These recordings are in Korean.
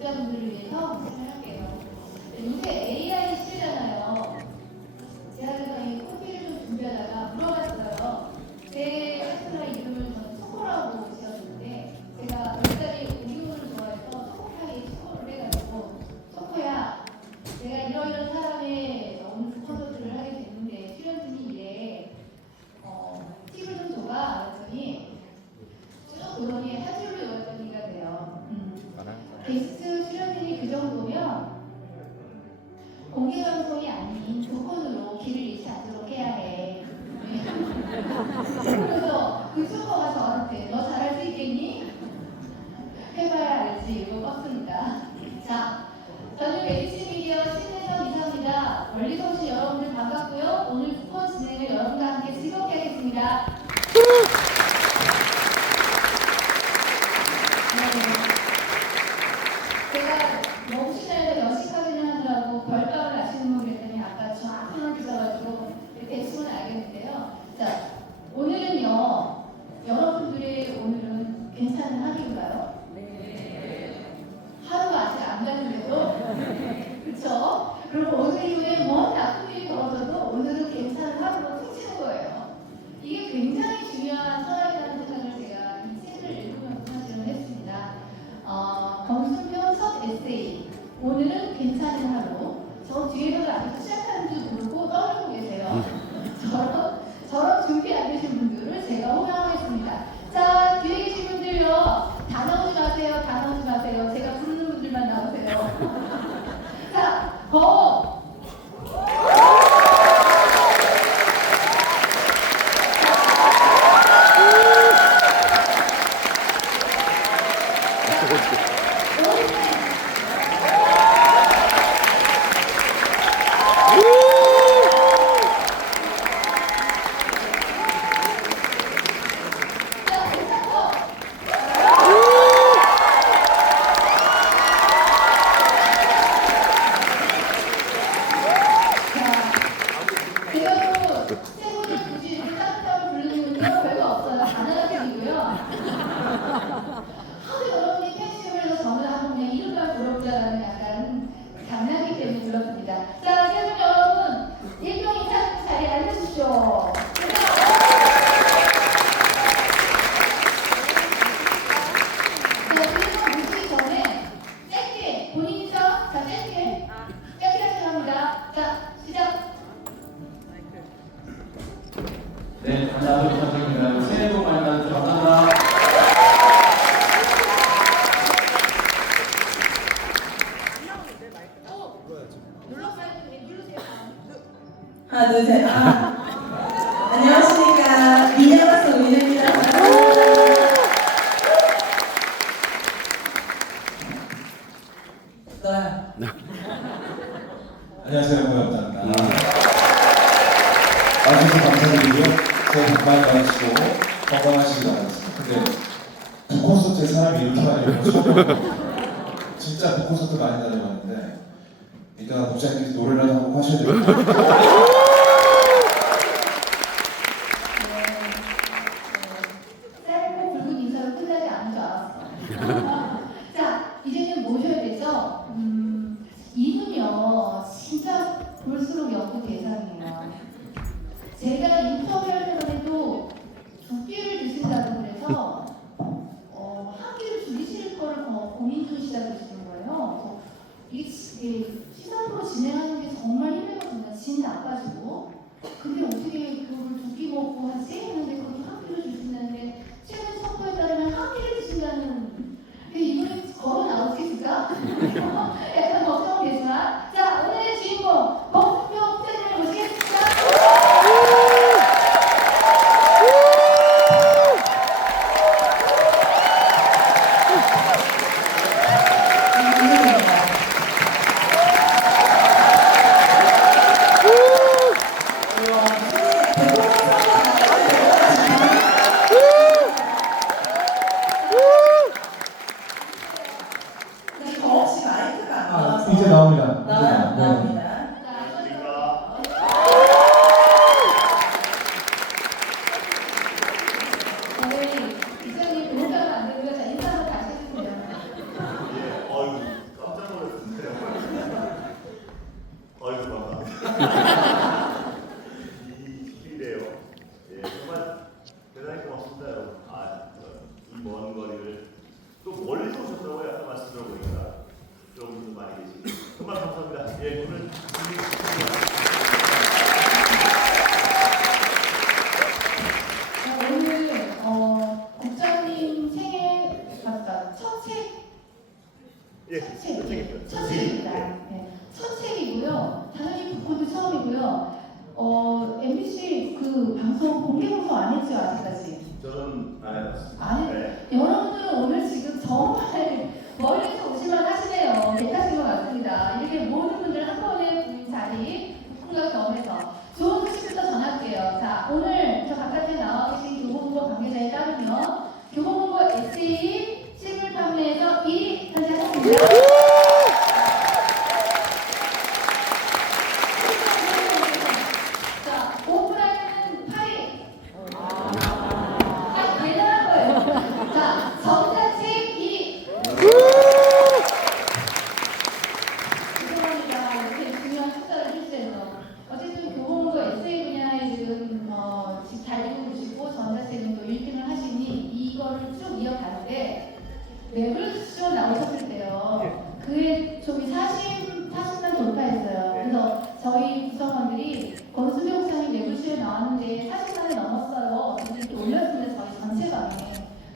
구독자분들을 위해서 말씀을 할게요. 요새 AI 시대잖아요. 제가 그래서 이 코피를 좀 준비하다가 물어봤어요. 제 레스토랑 이름을 저는 초코라고 지었는데 제가 몇살이 우유를 좋아해서 초코파이 초코를 해가지고 초코야 내가 이런 사람의 오늘 콘서트를 하게 됐는데 출연진이 이래 팁을 좀 줘봐 그랬더니 쭉 보더니 한 줄로 외웠던 얘기가 돼요. 게스트 출연진이 그 정도면 공개방송이 아닌 조건으로 길을 잃지 않도록 해야 해. 그래서 그 슈퍼가 저한테 너 잘할 수 있겠니? 해봐야 알지. 이거 껐습니다. 자, 저는 메디치 미디어 신혜정 이사입니다. 멀리서 오신 여러분들 반갑고요. 오늘 쿠폰 진행을 여러분과 함께 즐겁게 하겠습니다. 제가 혹시나 연식하기는 하느라고 별밤을 아시는 분 그랬더니 아까 저 앞에만 있어가지고 대충은 알겠는데요. 자, 오늘은요. 여러분들의 오늘은 괜찮은 하루인가요? 네. 하루가 아직 안 갔는데도 그렇죠? 그리고 오늘 이후에 뭔 나쁜 일이 벌어져도 오늘은 괜찮은 하루로 퉁치는 거예요. 이게 굉장히 중요한 서약이라는 생각을 제가 이 책을 읽으면서 사실은 했습니다. 검순표 첫 에세이 오늘은 괜찮은 하루. 저 뒤에서도 아직 시작하는 줄 모르고 떠들고 계세요. 저런 준비 안 되신 분들을 제가 호명하겠습니다. 자, 뒤에 계신 분들요. 다 나오지 마세요. 다 나오지 마세요. 제가 부르는 분들만 나오세요. 자, 거. 네, 감사합니다. 부탁드립니다. 새해 복 많이 받으세요. 감사합니다. 하나, 둘, 셋. 안녕하십니까. 미녀가수 민혜입니다. 너야. 안녕하세요, 고영자입니다. 와주셔서 감사드리고요. 새해 복 많이 받으시고 건강하시기 바라겠습니다. 근데 두 콘서트에 사람이 이렇게 많이 오고 진짜 두 콘서트 많이 다녀봤는데 이따가 목사님께서 노래를 하고 하셔야 돼요. 짧고 굵은 인사로 끝나지 않은 줄 알았어. 자, 이제는 모셔야 되죠? 이분요, 진짜 볼수록 연구 대상이에요. 제가 인터뷰할 때만 두 끼를 드신다고 그래서 한 끼를 줄이실 거를 고민 중이시다고 그러시는 거예요. 이게 시간으로 진행하는 게 정말 힘들거든요. 진 나빠지고. 근데 어떻게 그거를 두 끼 먹고 하지? 했는데 그것도 한 끼를 주신다는데 최근 첩보에 따르면 한 끼를 드신다는 이분이 걸어 나오시겠습니까? 약간 걱정되지만 자, 오늘의 주인공 범수표 목사님을 모시겠습니다. 백호선 이래요. 예, 정말 대단히 고맙습니다, 여러분. 이 먼 거리를 또 멀리서 오셨다고 약간 말씀 들어보니까 좀 많이 계시고 정말 감사합니다. 예, 오늘 오늘 국장님 생애 맞다 첫 책입니다. 네, 첫 책이고요. 당연히 북코도 처음이고요. MBC 그 방송 공개 방송 안 했죠 아직까지? 저는 안 해봤습니다. 아니, 네. 여러분들은 오늘 지금 정말 멀리서 오실만 하시네요. 괜찮으신 것 같습니다. 이렇게 모든 분들 한 번에 모인 자리 북한과 겸해서 좋은 소식부터 전할게요. 자, 오늘 저 바깥에 나와 계신 교보문고 관계자에 따르면 교보문고 SE 실물 판매에서 1위 차지하셨습니다. 자, 오프라인은 8위. 대단한 거예요. 자, 전자책 2위. 죄송합니다. 이렇게 중요한 숫자를 실수해서. 어쨌든 교보문고 에세이 분야에 지금 달리고 계시고 전자책도 1등을 하시니 이거를 쭉 이어가는데 매블쇼 나오셨을 때요. 그의 좀이 40만 돌파했어요. 그래서 저희 구성원들이 권수배 목사님 매블쇼에 나왔는데 40만이 넘었어요. 이렇게 올렸습니다. 저희 전체 방에.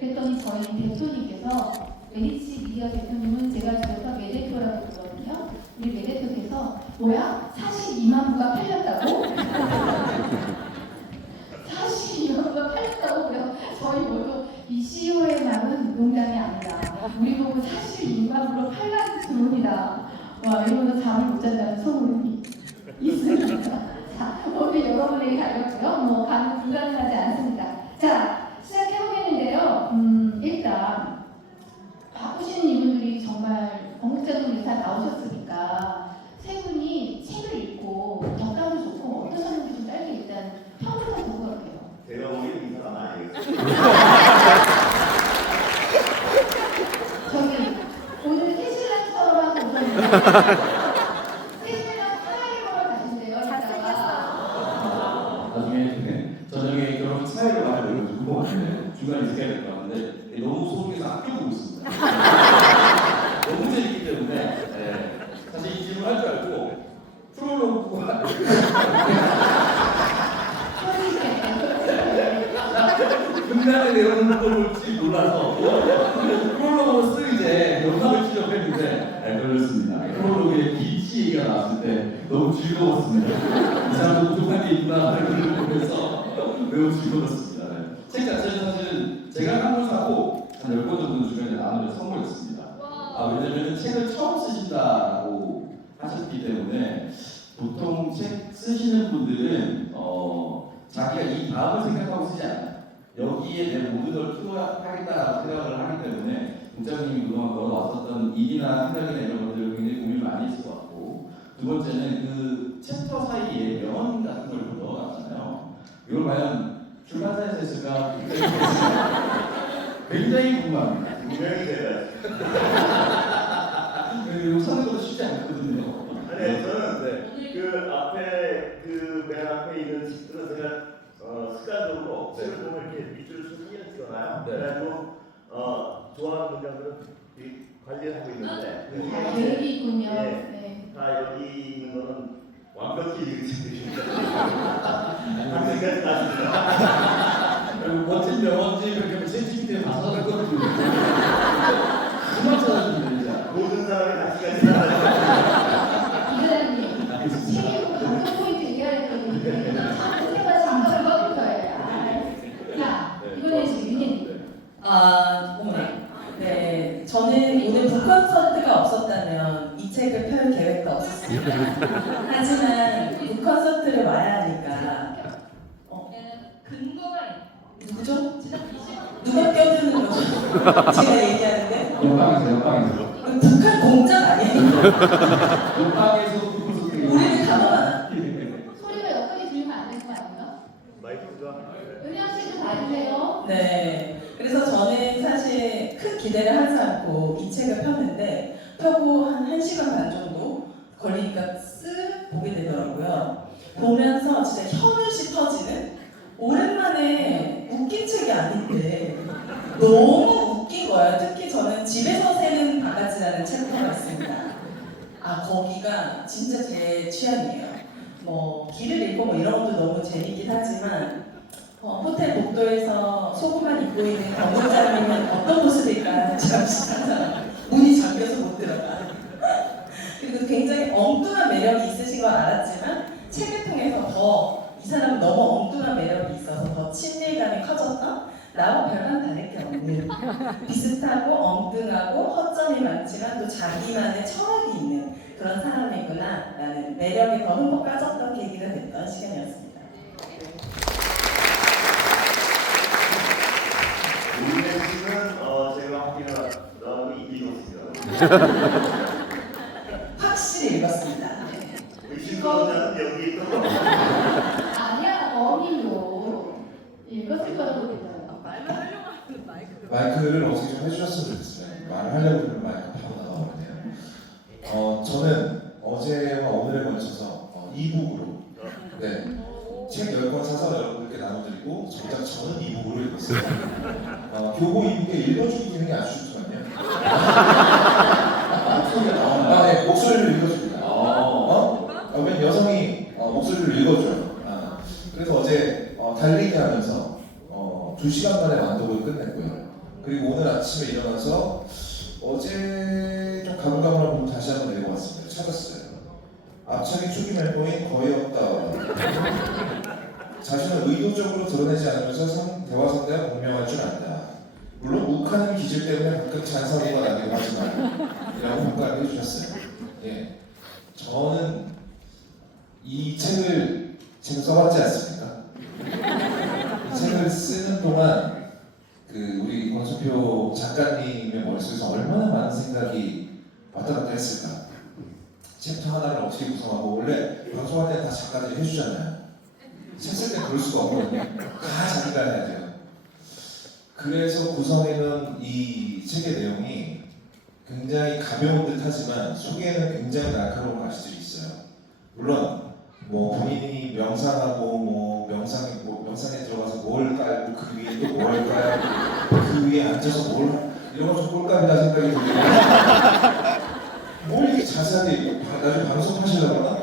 그랬더니 저희 대표님께서 메리치 미디어 대표님은 제가 집에서 매대표라고 부르거든요. 우리 매대표께서 뭐야? 42만 부가 팔렸다고? 42만 부가 팔렸다고요? 저희 모두 이 CEO의 말은 농담이 아니다. 우리 보고 42만 부로 팔라는 소문이다. 와, 이러면서 잠을 못 잔다는 소문이 있습니다. 자, 오늘 여러분에게 달렸고요. 뭐 가능 불가능하지 않습니다. 자, 시작해보겠는데요. 일단 바쁘신 이분들이 정말 건국자분들이 다 나오셨으니까 세 분이 책을 읽고 덕담도 좋고 어떠셨는지 좀 짧게 일단 평을 좀 보고 갈게요. 제가 오늘 이 사람 아니겠어요? 저기 오늘 새신랑처럼 하고 오셨는데 새신랑 사회를 보러 가신대요. 나중에 저녁에 결혼 사회를 많이 보여주고 중간에 있어야 될 것 같은데 너무 속에서 아껴보고 있습니다. 너무 재밌기 때문에 사실 이 질문 할 줄 알고 프롤로그가 금단에 내려오는 걸 볼지 몰라서 프롤로그로 쓰 이제 영상을 찍어했는데 걸렸습니다. 프롤로그에 비치 얘기가 나왔을 때 너무 즐거웠습니다. 이 사람도 부족한 게 있구나 그러면서 매우 즐거웠습니다. 책 자체는 사실은 제가 한 권 사고 한 10권 정도 주변에 나누려 선물했습니다. 왜냐면 책을 처음 쓰신다고 하셨기 때문에 보통 책 쓰시는 분들은 자기가 이 다음을 생각하고 쓰지 않아요. 여기에 내 모든 걸 투자하겠다라고 생각을 하기 때문에 국장님이 그동안 걸어왔었던 일이나 생각이나 이런 것들을 굉장히 고민을 많이 했을 것 같고 두 번째는 그 챕터 사이에 면 같은 걸 넣어놨잖아요. 이걸 과연 출판사에서 했을까 굉장히 궁금합니다. 분명히 제가 이거 사는 것도 쉽지 않거든요. 아니 저는 그 앞에 그 맨 앞에 있는 집들은 제가 습관적으로 책을 보면 이렇게 밑줄을 사진을 찍어놔요. 그래가지고 좋아하는 문장들은 관리하고 있는데 계획이 있군요. 예. 네. 다 여기 있는 거는 완벽히 읽으시면 당신까지 나십니다. 그리고 멋진 명언지 그렇게 CCTV에 봐서 그거거든요. 그만 찾아주면 되죠. 모든 사람이 당신까지 나십니다. 이사장님, 책이고 감동 포인트 얘기해야 했더니 생각만 잠깐을 먹을 거예요. 자, 이번에 지금 윤혜님. 어머나. 네, 저는 오늘 북콘서트가 없었다면 이 책을 펼 계획도 없었습니다. 하지만 북콘서트를 와야 하니까. 근거가 누구죠? 누가 껴드는 거죠? 제가 얘기하는데 옆방에서 북한 공장 아니에요? 옆방에서 우리는 가봐라. 소리가 여기까지 들리면 안 되는 거 아닌가? 마이크가 은영 씨도 봐주세요. 네. 그래서 저는 사실 큰 기대를 하지 않고 이 책을 폈는데 펴고 한 1시간 반 정도 걸리니까 쓱 보게 되더라고요. 보면서 진짜 혀눈이 터지는 오랜만에 웃긴 책이 아닌데 너무 웃긴 거야. 특히 저는 집에서 새는 바가지라는 챕터가 있습니다. 아 거기가 진짜 제 취향이에요. 뭐 길을 읽고 뭐 이런 것도 너무 재밌긴 하지만 호텔 복도에서 속옷만 입고 있는 경호자님은 어떤 모습일까 잠시 상상. 문이 잠겨서 못 들어가. 그리고 굉장히 엉뚱한 매력이 있으신 걸 알았지만 책을 통해서 더 이 사람은 너무 엉뚱한 매력이 있어서 더 친밀감이 커졌던 나와 별반 다를 게 없는 비슷하고 엉뚱하고 허점이 많지만 또 자기만의 철학이 있는 그런 사람이구나 라는 매력에 더 흠뻑 빠졌던 계기가 됐던 시간이었습니다. 우리의 씨는 제가 확인한 이기동입니다. 확실히 읽었습니다. 의심스러운 여기 있던 아니야, 어린이로 읽었을 거라고 그랬잖아요. 마이크를 어떻게 좀 해주셨으면 좋겠어요. 말을 하려고 그러면 마이크 바로 나가거든요. 저는 어제와 오늘에 걸쳐서 이북으로 네, 책 10권 사서 여러분들께 나눠드리고 정작 저는 이북으로 읽었어요. 교보 이북에 읽어주기 기능이 아주 좋거든요. 목소리가 나오나요? 네, 목소리를 읽어줍니다. 어. 웬 여성이 목소리를 읽어줘요. 그래서 어제 달리기 하면서 2시간 만에 완독을 끝냈고요. 그리고 오늘 아침에 일어나서 어제 좀 가물가물한 부분 다시 한번 읽어봤습니다. 찾았어요. 앞차기 초기 멤버인 거의 없다. 자신을 의도적으로 드러내지 않으면서 대화 상대가 분명할 줄 안다. 물론 욱하는 기질 때문에 가끔 잔소리가 나기도 하지만 이라고 평가를 해주셨어요. 예, 저는 이 책을 제가 써봤지 않습니까? 이 책을 쓰는 동안 우리 권수표 작가님의 머릿속에서 얼마나 많은 생각이 왔다 갔다 했을까? 챕터 하나를 어떻게 구성하고 원래 방송할 때 다 작가들이 해주잖아요. 책 쓸 때 그럴 수가 없거든요. 다 자기가 해야 돼요. 그래서 구성해놓은 이 책의 내용이 굉장히 가벼운 듯 하지만 속에는 굉장히 날카로운 가시들이 있어요. 물론 뭐 본인이 명상하고 명상에 들어가서 뭘 깔고 그 위에 또 뭘 깔고 그 위에 앉아서 이런 거 좀 꼴값이다 생각이 들고 뭘 이렇게 자세하게 나중에 방송하시려나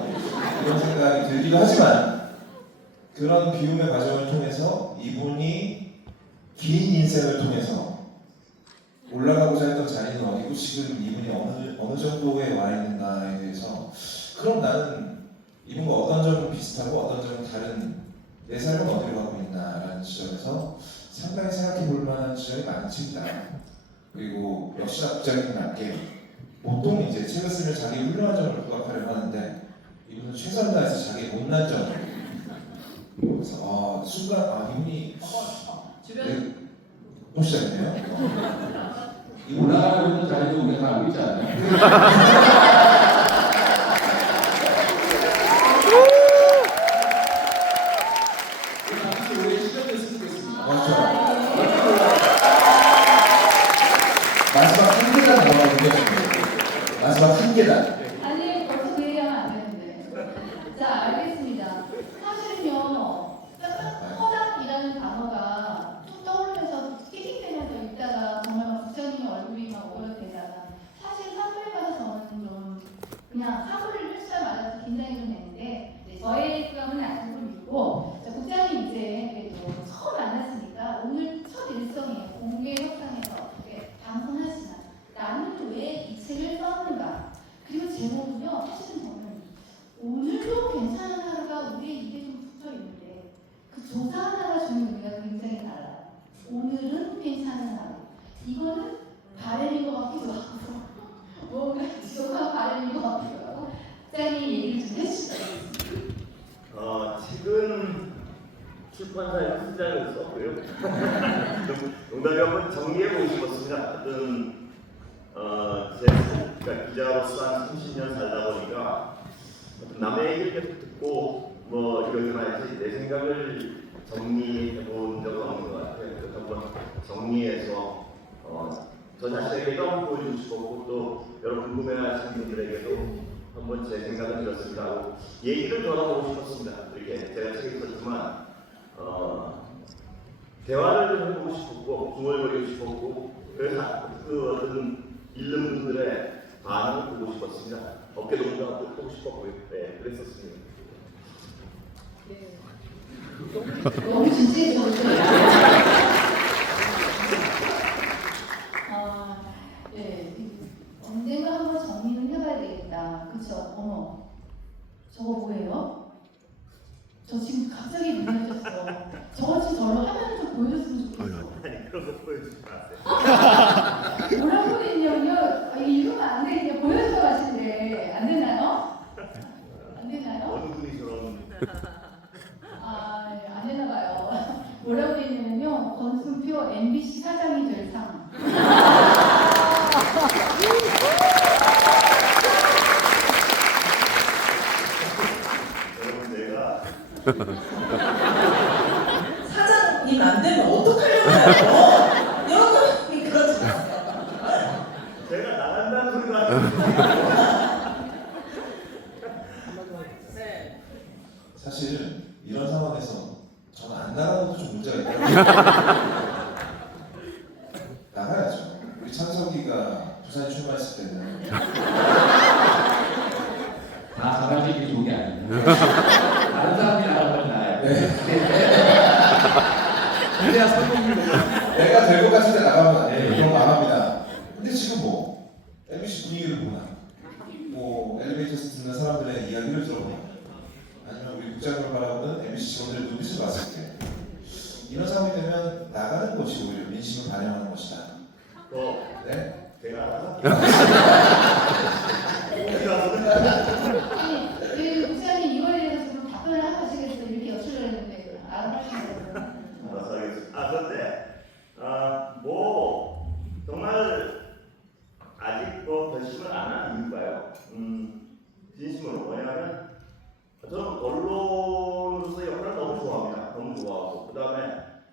이런 생각이 들기도 하지만 그런 비움의 과정을 통해서 이분이 긴 인생을 통해서 올라가고자 했던 자리는 어디고 지금 이분이 어느 정도에 와 있는가에 대해서 그럼 나는 이분과 어떤 점은 비슷하고 어떤 점은 다른 내 삶은 어디로 가고 있나라는 지점에서 상당히 생각해 볼 만한 지점이 많은 책이다. 그리고 역시나 국장님 맞게 보통 이제 책을 쓰면 자기 훌륭한 점을 부각하려고 하는데 이분은 최선을 다해서 자기 못난 점을 그래서 순간 이분이 또 시작했네요. 올라가고 있는 자리도 우리가 다 알고 있지 않나요? 마지막 한 계단 나와보겠습니다. 마지막 한 계단. 아니, 벌써 그 얘기하면 안 되는데. 자, 알겠습니다. 사실은요, 허당이라는 단어가 툭 떠오르면서 띠딩대면서 있다가 정말 막 국장님의 얼굴이 막 오염되다가 사실 사무에 가서 저는 좀 그냥 사무를 펼치자마자 긴장이 좀 되는데 저의 부감은 아직도 믿고 국장님 이제 그래도 처음 만났으니까 오늘 첫 일성이에요. 공개 협상에서 어떻게 방송하지만 나는 왜 이 책을 썼는가 그리고 제목은요 사실은 저는 오늘도 괜찮은 하루가 우리의 입에 좀 붙어 있는데 그 조사 하나가 주는 의미가 굉장히 달라요. 오늘은 괜찮은 하루 이거는 바램인 것 같기도 하고 뭔가 지속한 바램인 것 같기도 하고 국장님 얘기를 좀 해주시죠. 책은 출판사에 후자를 썼고요. 농담이 한번 정리해보고 싶었습니다. 그러니까 기자로서 한 30년 살다 보니까 남의 얘기를 계속 듣고 뭐 이러지만 내 생각을 정리해본 적은 없는 것 같아요. 그래서 한번 정리해서 저 자신에게도 한번 보여주고 싶었고 또 여러분 궁금해하시는 분들에게도 한번 제 생각을 들었습니다. 얘기를 걸어보고 싶었습니다. 이렇게 제가 책에 썼지만 대화를 좀 해보고 싶었고 중얼거리고 싶었고 그래서 그 어떤 읽는 분들의 반응을 보고 싶었습니다. 어깨 동무도 하고 싶었고요. 네, 그랬었습니다. 너무 진지해졌어요. 네. 언젠가 한번 정리는 해봐야 되겠다. 그쵸? 어머, 저거 뭐예요? 저 지금 갑자기 눈여졌어. 저거 지금 저로 화면을 좀 보여줬으면 좋겠어. 아니 그런 거 보여주지 마세요. 뭐라고 그랬냐면요. 읽으면 안 되겠냐. 보여줘 가신데 안 되나요? 안 되나요? 어느 분이 저런 안 되나 봐요. 뭐라고 그랬냐면요. 권순표 MBC 사장이 될 상. 여러분 내가 사장님 안 되면 어떡하려고요? 여러분 그러지 마세요. 제가 나간다는 소리가 아니에요. 네. 사실 이런 상황에서 저는 안 나가는 것도 좀 문제가 있더라고요. 나가야죠. 우리 찬석이가 부산에 출마했을 때는 다 자발적이 좋은 게 아니에요. 다른 사람이 나가면 나가요. 그래야 성공률이 높아요. 내가 될 것 같을 때 나가면 그럼 나갑니다. 근데 지금 뭐 MBC 분위기를 보나, 뭐 엘리베이터에서 듣는 사람들의 이야기를 들어보나, 아니면 우리 국장을 바라보는 MBC 직원들의 눈빛을 봤을 때 이런 상황이 되면 나가는 것이 오히려 민심을 반영하는 것이다. 네? 제가 알아서 아니, 그 국장님 이거에 대해서 좀 답변을 하시겠어요? 이렇게 여쭈려 했는데 안 하시더라고요. 알아서 하겠습니다. 그런데 뭐 정말 아직 뭐 결심을 안 한 이유가요. 진심으로 뭐냐면 저는 언론으로서 역할을 너무 좋아합니다. 너무 좋아하고 그 다음에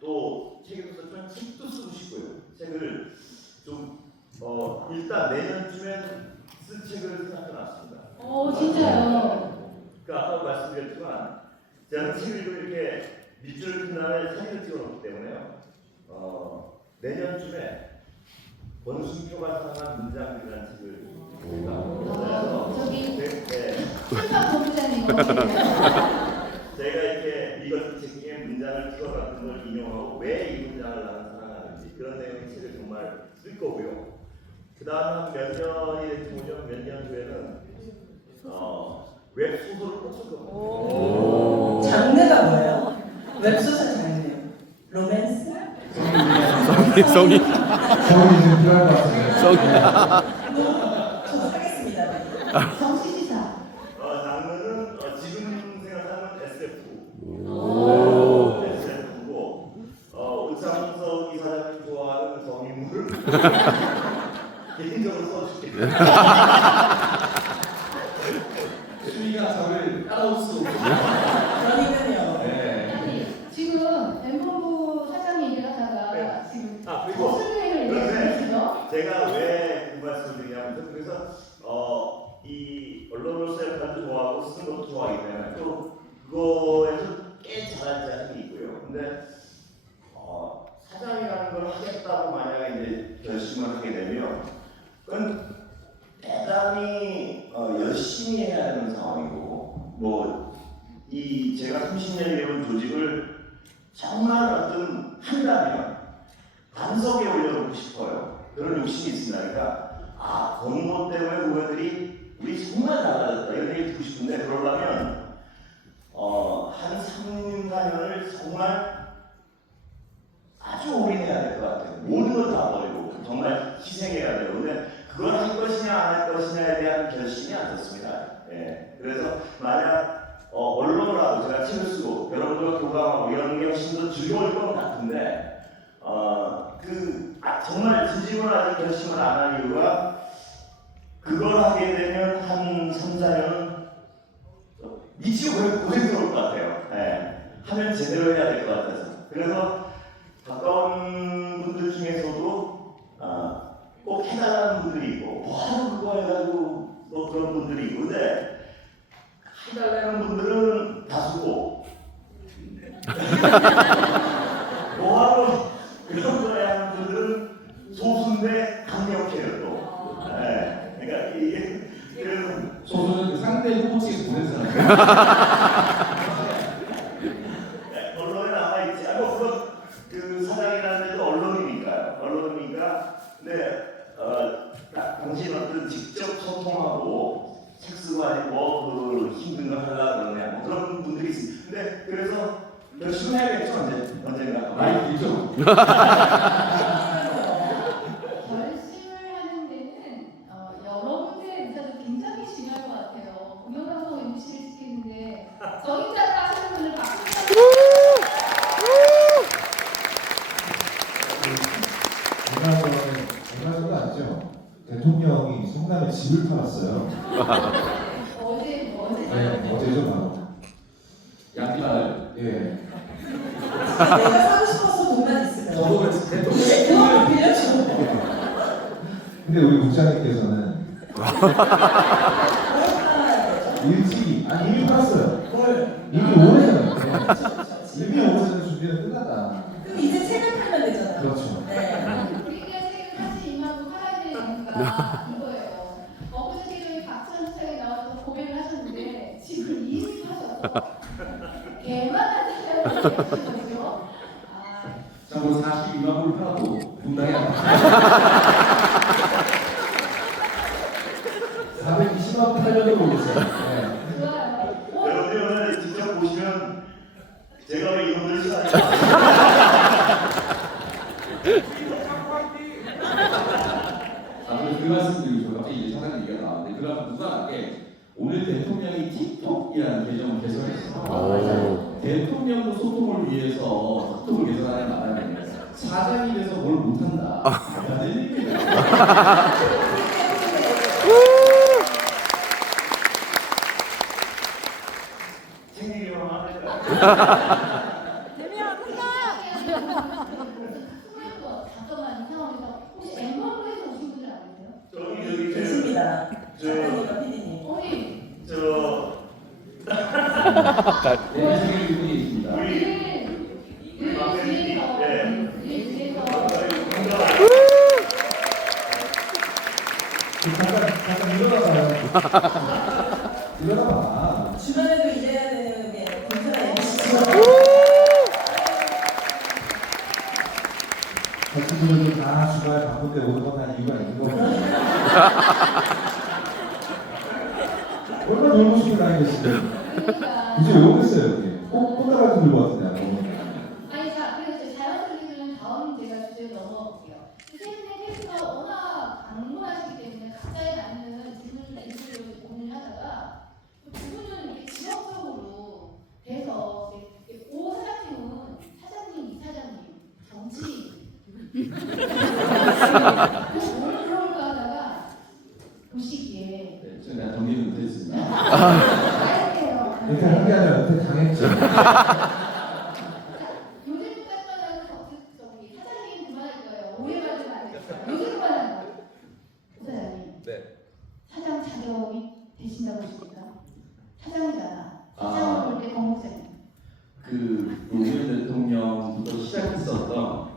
또 책을 썼지만 책도 쓰고 싶고요. 책을 좀 일단 내년쯤엔 쓸 책을 생각해놨습니다. 진짜요? 그러니까 아까 말씀드렸지만 제가 책을 이렇게 밑줄을 큰 다음에 사진을 찍어놓기 때문에요. 내년쯤에 권순표가 사용한 문장이라는 책을 저기 네. 한강 본부장님 제가 이렇게 이것 책에 문장을 찍어놨던 걸 인용하고 왜 이 문장을 나는 사랑하는지 그런 내용의 책을 정말 쓸 거고요. 그 다음에 몇 년이 될지 모르죠. 몇 년 후에는 웹소설을 꼭 쓸 겁니다. 장르가 뭐예요? 웹소설 장르. 로맨스? 성이 성이 좀 필요할 것 같은데. 저도 하겠습니다. 정치지사. 장르는 지금 생각하면 SF. SF고 우창석 이사장님 좋아하는 성인물을 개인적으로 써줄게. 수위가 저를 따라올 수 없어요. 그러니까요. 네. 아니, 지금 엠본부 사장 얘기를 하다가 지금 그리고 수능을 얘기했어요. 제가 왜 그 말씀을 드리냐면 그래서 이 언론으로서의 역할도 좋아하고 쓰는 것도 좋아하기 때문에 또 그거에서 꽤 잘한 자신이 있고요. 근데 사장이라는 걸 하겠다고 만약에 이제 결심을 하게 되면 그건 대단히 열심히 해야 되는 상황이고 뭐 이 제가 30년 해온 조직을 정말 어떤 한다면 단석에 올려놓고 싶어요. 그런 욕심이 있습니다. 그러니까 권모 때문에 후배들이 우리 정말 잘하셨다 이런 얘기 듣고 싶은데 그러려면 한 3, 4년을 정말 아주 올인해야 될 것 같아요. 모든 걸 다 버리고 정말 희생해야 돼요. 근데 그걸 할 것이냐 안 할 것이냐에 대한 결심이 안 섰습니다. 예. 그래서 만약 언론을 하고 제가 책을 쓰고 여러분들과 교감하고 이런 게 훨씬 더 즐거울 것 같은데 정말 진심으로 아직 결심을 안 한 이유가 그걸 하게 되면 한 3, 4년은 미치고 고생스러울 것 같아요. 예. 하면 제대로 해야 될 것 같아서. 그래서 가까운 분들 중에서도 꼭 해달라는 분들이 있고 뭐하러 그거 해가지고 뭐 그런 분들이 있고 근데 뭐하러 그런 거에 하는 분들은 소수인데 강력해요 또. 네. 그러니까 이게 그래서 소수는 그 상대 후보 측에서 보낸 사람. 언론에 나와 있지. 뭐 그런 그 사장이라는 데도 언론이니까요. 언론이니까. 근데 당신 어떤 직접 소통하고 책 쓰고 아니고 그 힘든 거 하려고 그러냐 뭐 그런 분들이 있습니다. 근데 그래서 열심히 해야겠죠 언젠가. 많이 길죠. 결심을 하는 데는 여러분들의 의사도 굉장히 중요할 것 같아요. 공영방송 MC를 시키는데 적임자를 하시는 분을 바꾸자. 얼마 전도 아니죠? 대통령이 성남에 집을 팔았어요. 어제 네, 어제죠 바로. 양띠마을. 예. 내가 사고 싶어서 돈만 있으면 저도 그래서 그거 대통령. 한번 빌려주고 근데 우리 국장님께서는 일찍이 이미 팔았어요. 이미 오래전에 이미 오래전에 준비는 끝났다. 그럼 이제 책을 팔면 되잖아요. 그렇죠. 네. 우리가 책을 사실 이만큼 팔아야 되니까 이거예요. 엊그저께 저희 박찬수 차에 나와서 고백을 하셨는데 집을 이미 사셔서 개만한 사람을 하시거든요. 참고로 42만 불 팔아도 분당이 안 나. 420만 팔려도 모르겠어요. 네. 좋아요. 여러분들 오늘 직접 보시면 제가 왜 이분들을 싫어하는지 그 말씀 드리고 갑자기 이제 사장 얘기가 나왔는데 그럼 무관하게 오늘 대통령이 틱톡이라는 계정을 개설했어요. 대통령도 소통을 위해서 틱톡을 개설하는 바람에 사장이 돼서 뭘 못한다. 말도 안 되는 얘기예요. 챙기기만 하니까. 잠깐만 이 상황에서 혹시 엠버로에서 오신 분들 안 계세요? 저기 계십니다. 저 작가님과 PD님. 우리 네, 생일 분이 있습니다. 우리 뒤에서 네. 뒤에서 잠깐 일어나봐요. 일어나봐. 주말에도 일해야 되는 게 괜찮아요. 자식들도 다 주말 바쁠 때 오는 건 이유가 있는 거고. 얼마나 놀고 싶은 나이겠어요. 그러니까 이제 왜 오겠어요 여기? 꽃다발 들고 왔는데. 아니 자 그래서 이제 자연스럽게 다음 제가 주제로 넘어가 볼게요. 선생님의 테스트가 워낙 강렬하시기 때문에 각자에 맞는 질문이나 인터뷰를 고민을 하다가 두 분은 이렇게 지역적으로 돼서 오 사장님은 사장님, 이사장님, 정치 오늘 그런가 하다가 보시기에 네, 제가 정리를 못했습니다. 알게요. 이렇게 한 게 아니라 이렇게 당했죠. 요즘까지만 저기 사장님 그만할 거예요. 오해받으면 안 돼요. 요즘 그만하는 거예요. 사장님. 네. 사장 자격이 되신다고 하십니까? 사장이잖아. 아. 사장을 볼 때 법무장님. 그 노무현 대통령부터 시작했었던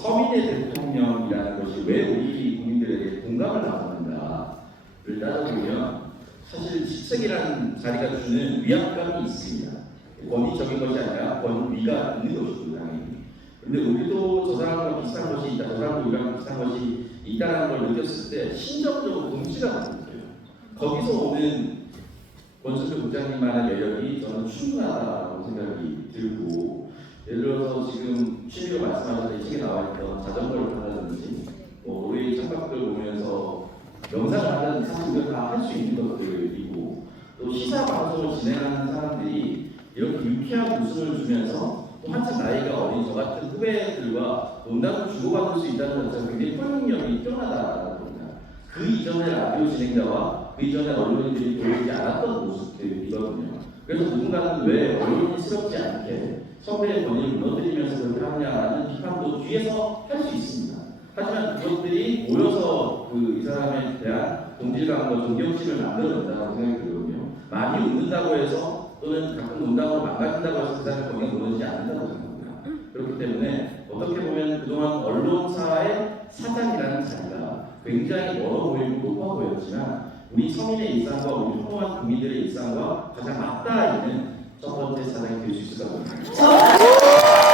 서민의 대통령이라는 것이 왜 우리 국민들에게 공감을 나누는가를 따져보면 사실 직책이라는 자리가 주는 위압감이 있습니다. 권위적인 것이 아니라 권위가 있는 것이죠, 당연히. 근데 우리도 저 사람과 비슷한 것이 있다, 저 사람도 우리랑 비슷한 것이 있다는 걸 느꼈을 때 심정적으로 동지가 느껴요. 거기서 오는 권순철 국장님만의 매력이 저는 충분하다고 생각이 들고, 예를 들어서 지금 취미로 말씀하셨던 이 책에 나와 있던 자전거를 탄다든지 노래의 창밖을 보면서 명상을 한다든지 사실 이걸 다 할 수 있는 것들이고, 또 시사 방송을 진행하는 사람들이 이렇게 유쾌한 웃음을 주면서 또 한참 나이가 어린 저 같은 후배들과 농담을 주고받을 수 있다는 것은 굉장히 포용력이 뛰어나다고 봅니다. 그 이전의 라디오 진행자와 그 이전의 언론인들이 보이지 않았던 모습들이거든요. 그래서 누군가는 왜 언론인스럽지 않게 선배의 권위를 무너뜨리면서 그렇게 하느냐라는 비판도 뒤에서 할 수 있습니다. 하지만 그것들이 모여서 이 사람에 대한 동질감과 존경심을 만들어낸다고 생각이 들거든요. 많이 웃는다고 해서 또는 가끔 농담으로 망가진다고 해서 세상을 거기 무너지지 않는다고 생각합니다. 그렇기 때문에 어떻게 보면 그동안 언론사의 사장이라는 자리가 굉장히 멀어 보이고 높아 보였지만 우리 서민의 일상과 우리 평범한 국민들의 일상과 가장 맞닿아 있는 첫 번째 사장이 될 수 있을 거라고 생각합니다.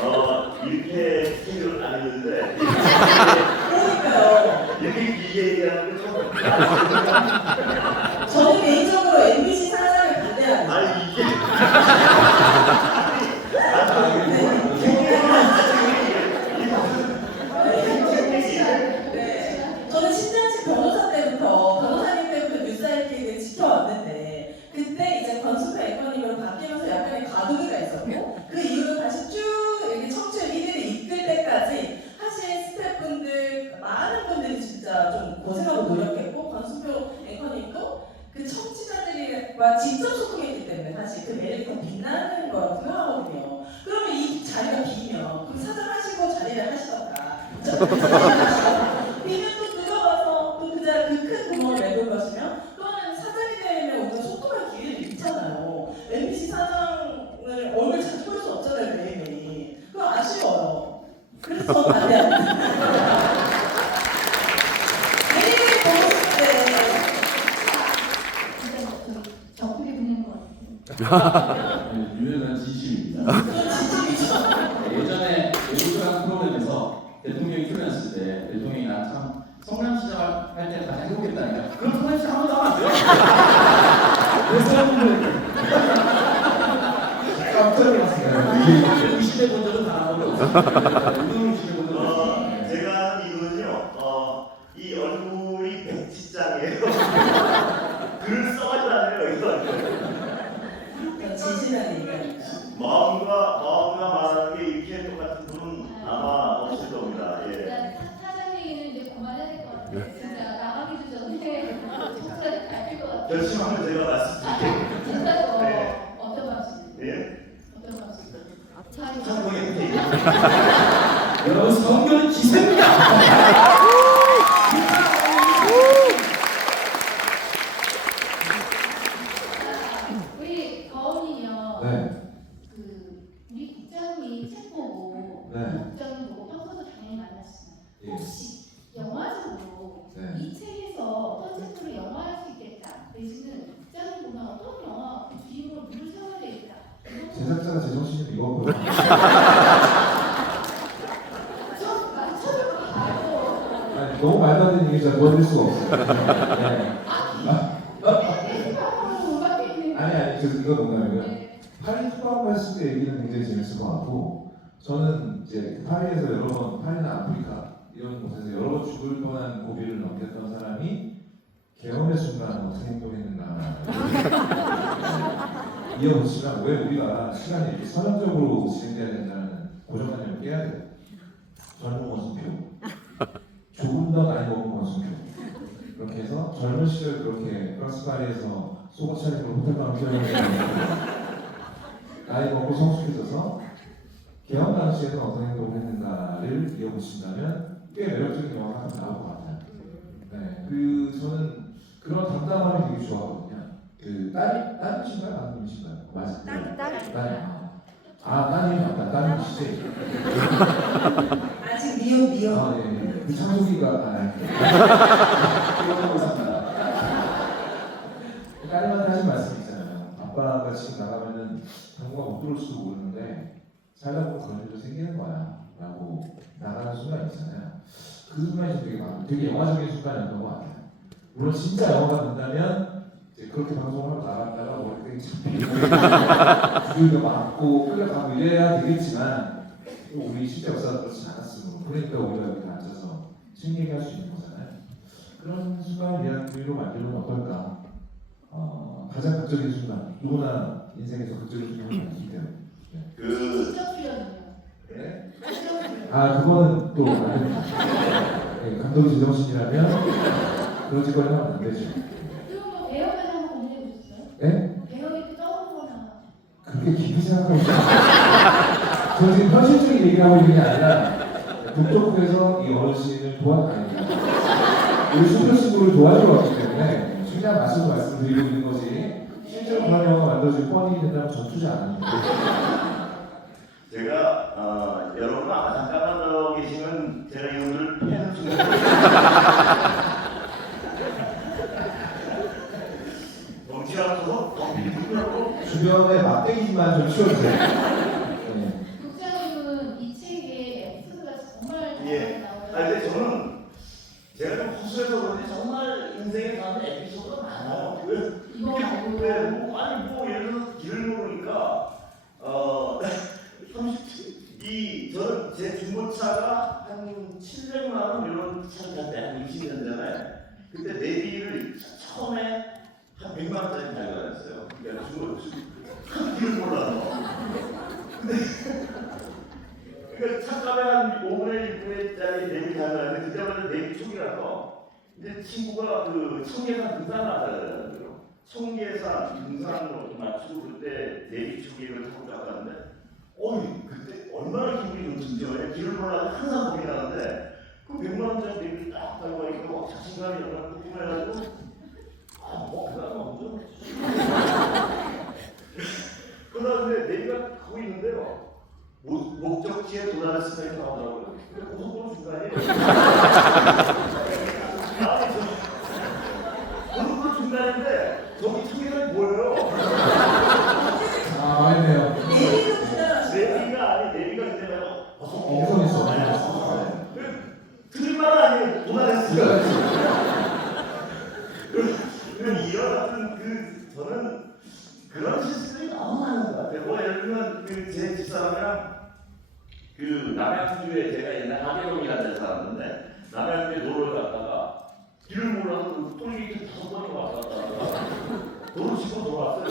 저는 이렇게 스케줄을 안 했는데 그러니까요. 이렇게 길게 얘기하는 게 처음 봤어요. 저는 개인적으로 MBC 사장을 반대합니다. 아니 이게 네. 저는 신장식 변호사 때부터 변호사님 때부터 뉴스아이티를 지켜왔는데 그때 이제 권순표 앵커님으로 바뀌면서 약간의 과도기가 있었고 그 이후로 다시 쭉 이렇게 청취율 1위를 이끌 때까지 사실 스태프분들 많은 분들이 진짜 좀 고생하고 노력했고 권순표 앵커님도 그 청취자들과 직접 소통했기 때문에 사실 그 매력이 더 빛나는 거라고 생각하거든요. 그러면 이 자리가 비면 그럼 사장 하시고 자리를 하시던가 비면 또 누가 와서 또 그 큰 구멍을 메울 것이며 또 하나는 사장이 되면 우리가 소통할 기회를 잃잖아요. MBC 사장을 얼굴 자주 볼 수 없잖아요 매일매일. 그거 아쉬워요. 그래서 저는 반대합니다. 매일매일 보고 싶은데 진짜 저기 적극이 부는 것 같아요. 유연한 진심입니다. 좀 지지미죠. 예전에 외국이라는 프로그램에서 대통령이 출연했을 때 대통령이 난 참 성남시장 할 때 가장 행복했다니까. 그럼 성남시장 한번 나면 안 돼요? 그래서 깜짝 놀랐어요. 의심해 본 적은 단 한 번도 없어요. 의심해 본 적은 없어요. 제가 하는 이거는요. 이 얼굴이 백지장이에요. 글을 써가지고 이거 진실한 얘기니까. 마음과 말하는 게 이렇게 똑같은 분은 아마 없을 겁니다. 예. 일단 사장 얘기는 이제 그만해야 될 것 같아요. 진짜 나가기도 전에 진짜 잘될 것 같아요. 결심하면 제가 말씀드릴게요. 진짜로 네. 어떤 방식? 예. 어떤 방식? 참고의 테 여러분 성경은 기세입니다. 우리 거울이요. 네. 그 우리 국장님 책 보고 네. 국장님 보고 평소도 당연히 만났지만 예. 혹시 영화적으로 네. 이 책에서 어떤 책으로 영화할 수 있겠다 대신은 국장님 보면 어떤 영화 그 주인공을 누굴 세워야 되겠다 제작자가 제정신을 읽었고요. 좀 맞춰주고 가요. 아니, 너무 말도 안 되는 얘기 제가 도와드릴 수가 없어요. 네. 내 생각으로는 음악이 있는 아니, 그래서 이거 농담이고요. 네. 파리 투어하고 했을 때 얘기는 굉장히 재밌을 것 같고, 저는 이제 파리에서 여러 번, 파리나 아프리카 이런 곳에서 여러 번 죽을 뻔한 고비를 넘겼던 사람이 개헌의 순간 어떻게 행동했는가 이어보시면 왜 우리가 시간이 이렇게 선언적으로 진행돼야 된다는 고정관념을 깨야 돼요. 젊은 원순표, 조금 더 나이 먹은 원순표. 이렇게 해서 젊은 시절 그렇게 프랑스 파리에서 속옷 차림으로 호텔방을 뛰어다니는 나이 먹고 성숙해져서 개헌 당시에는 어떤 행동을 했는가를 이어보신다면 꽤 매력적인 영화가 하나 나올 것 같아요. 네, 저는 그런 담담함이 되게 좋아하거든요. 딸이신가요? 아드님이신가요? 맞아요. 딸. 따님이 맞다. 따님이시지? 아직 미혼. 아, 예. 그 창석이가 딸님한테 하신 말씀 있잖아요. 아빠가 지금 나가면은 당분간 못 들어올지도 모르는데 살다 보면 그런 일도 생기는 거야 라고 나가는 순간 있잖아요. 그 순간이 좀 되게 영화적인 순간이었던 것 같아요. 물론 진짜 영화가 된다면 이제 그렇게 방송을 하고 나갔다가 머리카락이 잡히고 구글도 맞고 끌려가고 이래야 되겠지만 또 우리 실제 역사가 그렇지 않았으므로 그러니까 우리가 여기 앉아서 책 얘기할 수 있는 거잖아요. 그런 순간을 위한 기회로 만들면 어떨까? 가장 극적인 순간, 누구나 인생에서 극적인 순간이 있기 때문에. 그 직접 출연이요. 네? 직접 출연. 그거는 또 안 됩니다. 네, 감독이 제정신이라면 그런 짓거리 하면 안 되죠. 그럼 뭐 배역을 한번 고민해 보셨어요? 네? 배역이 또 떠오르거나 그렇게 깊이 생각하고 있어요. 저 지금 현실적인 얘기를 하고 있는 게 아니라 북쪽에서 이 어르신을 우리 수표 친구를 도와주러 왔기 때문에 중요한 말씀드리고 있는 거지 실제로 그런 영화가 만들어질 뻔히 된다면 전투지 않습니다. 제가 여러분 아까 잠깐만 더 계시면 제가 이분들 팬을 주는 정치하면서 더 빌리고 주변에 막대기만 좀 치워주세요. 네. 국장님은 이 책에 에피소드가 정말 예. 나와요. 근데 저는 제가 좀 허술해서 그런지 정말 인생에 가는 에피소드가 많아요. 이거 말고 아니 뭐 예를 들어서 길을 모르니까 저는 제 중고차가 한 700만 원 이런 차를 살 때 한 20년 전에 그때 내비를 처음에 한 100만 원짜리 달고 다녔어요. 그러니까 큰 길을 몰라서. 그러니까 차값에 한 5분의 1분짜리 내비 달고 다녔는데 그때마다 내비 초기라서 이제 친구가 그 청계산 등산을 하더라고요. 청계산 등산으로 맞추고 그때 내비 초기를 타고 갔는데 그때 얼마나 기분이 좋던지요. 길을 몰라도 항상 겁이 나는데 그 100만 원짜리 내비를 딱 달고 가니까 자신감이 얼마나 뿜뿜해가지고 그다음에 먼저 그다음에 내비가 가고 있는데요. 목적지에 도달했을 때 나오더라고요. 근데 고속도로 중간에 고속도로 중간인데 저기 청계산이 보여요. 알겠네요. 내비가 그때 내가 엄청 있어. 틀릴만 아니에요. 도달했어요. 이와 같은 저는 그런 실수들이 너무 많은 것 같아요. 예를 들면 제 집사람이랑 남양주에 제가 옛날 하계동이라는 데서 살았는데 남양주에 놀러 갔다가 길을 몰라서 톨게이트 5번이 왔다 갔다 하다가 도로 치고 돌아왔어요.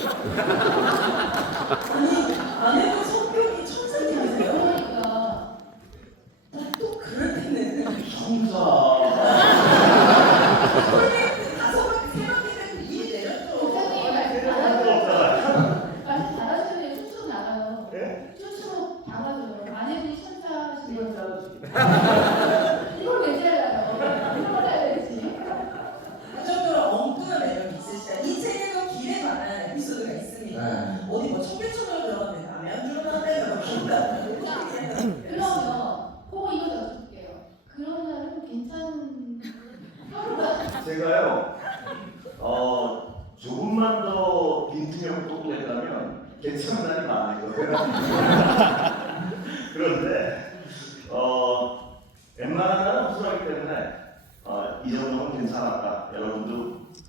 아니 아내분 성격이 천사님이세요? 그러니까 또 그럴 때는 형사. 톨게이트 5번, 3번이면 이미 내렸죠. 국장님 말씀 잘하시면 춤추고 나가요. 네? 춤추고 나가줘요. 아내분이 천사하시면 이걸 왜 잘라요? 이걸 해야지. 그 정도로 엉뚱한 매력이 있으시다. 이 책에도 길에 관한 에피소드가 있습니다. 네. 어디 뭐 청계천으로 들어갔는데 남양주로 나왔다가 길다. 그러면 그거 이거 여쭤볼게요. 그런 날은 괜찮은 하루가 제가요, 조금만 더 빈틈이 또됐다면 괜찮은 날이 많을 거예요. 그런데, 웬만한 날은 허술하기 때문에, 이 정도면 괜찮았다. 여러분도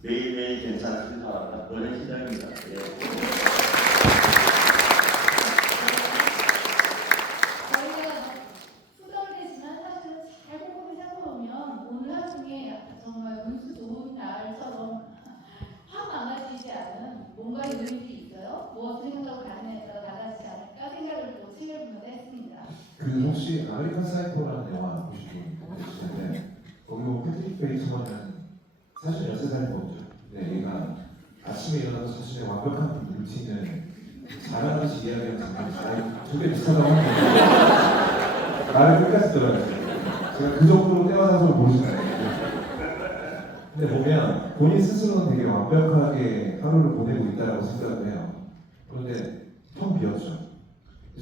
매일매일 괜찮으시길 바랍니다. 원래 시작입니다. 예. 저희가 후덜대지만 사실은 잘 꼼꼼히 살펴보면 오늘 하중에 정말 운수 좋은 날처럼 확 망가지지 않은 뭔가 의미들이 있어요. 무엇을 생각하고 가능에 따라 나가지 않을까 생각을 또 책을 보면서 했습니다. 그 혹시 아메리칸 사이코라는 영화 보신 분 계시는데 거기 보면 패트릭 베이트먼은 사실 13살인 거죠. 근데 얘가 아침에 일어나서 자신의 완벽한 루틴을 자랑하듯이 이야기하는 장면이 되게 비슷하다고 하는데 말을 끝까지 들어요. 제가 그 정도로 떼어서 모르시나요? 근데 보면 본인 스스로는 되게 완벽하게 하루를 보내고 있다고 생각을 해요. 그런데 텅 비었죠.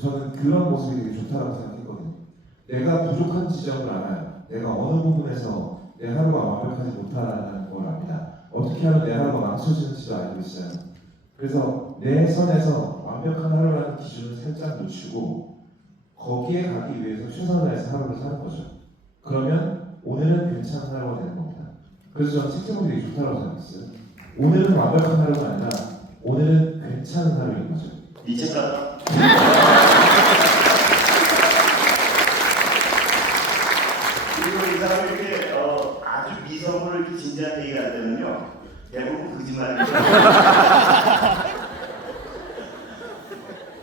저는 그런 모습이 되게 좋다고 생각했거든요. 내가 부족한 지점을 알아요. 내가 어느 부분에서 내 하루가 완벽하지 못하는 걸 압니다. 어떻게 하면 내 하루가 망쳐지는지도 알고 있어요. 그래서 내 선에서 완벽한 하루라는 기준을 살짝 놓치고 거기에 가기 위해서 최선을 다해서 하루를 사는 거죠. 그러면 오늘은 괜찮은 하루가 되는 겁니다. 그래서 저는 책 제목이 되게 좋다고 생각했어요. 오늘은 완벽한 하루가 아니라 오늘은 괜찮은 하루인 거죠. 이 책 같다. 그리고 이 사람이 이렇게 아주 미성으로 이렇게 진지한 얘기를 할 때는요 대부분 거짓말이죠.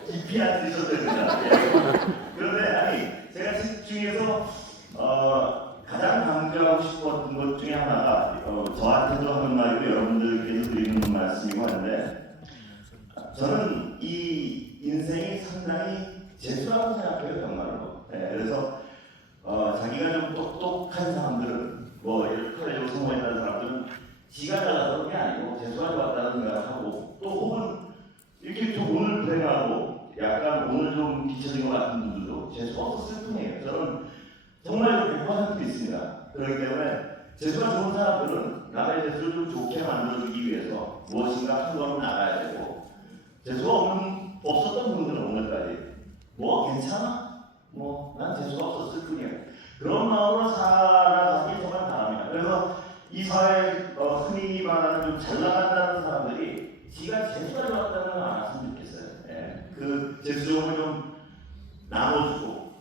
깊이 안 들으셔도 됩니다. 예. 그런데 제가 책 중에서 가장 강조하고 싶었던 것 중에 하나가 저한테도 하는 말이고 여러분들께도 드리는 말씀이고 한데 저는 이 인생이 상당히 재수라고 생각해요 정말로. 네, 그래서 불행하고 약간 오늘 좀 뒤처진 것 같은 분들도 재수가 없었을 뿐이에요. 저는 정말 100% 있습니다. 그렇기 때문에 재수가 좋은 사람들은 남의 재수를 좀 좋게 만들어주기 위해서 무엇인가 한 걸음 나가야 되고, 재수가 없었던 분들은 오늘까지 뭐 괜찮아? 뭐 난 재수가 없었을 뿐이야. 그런 마음으로 살아가기 정말 바랍니다. 그래서 이 사회에 흔히 말하는 좀 잘 나간다는 사람들이 지가 재수가 좋았다는 건 안 했으면 좋겠어요. 예. 그 재수종을 좀 나눠주고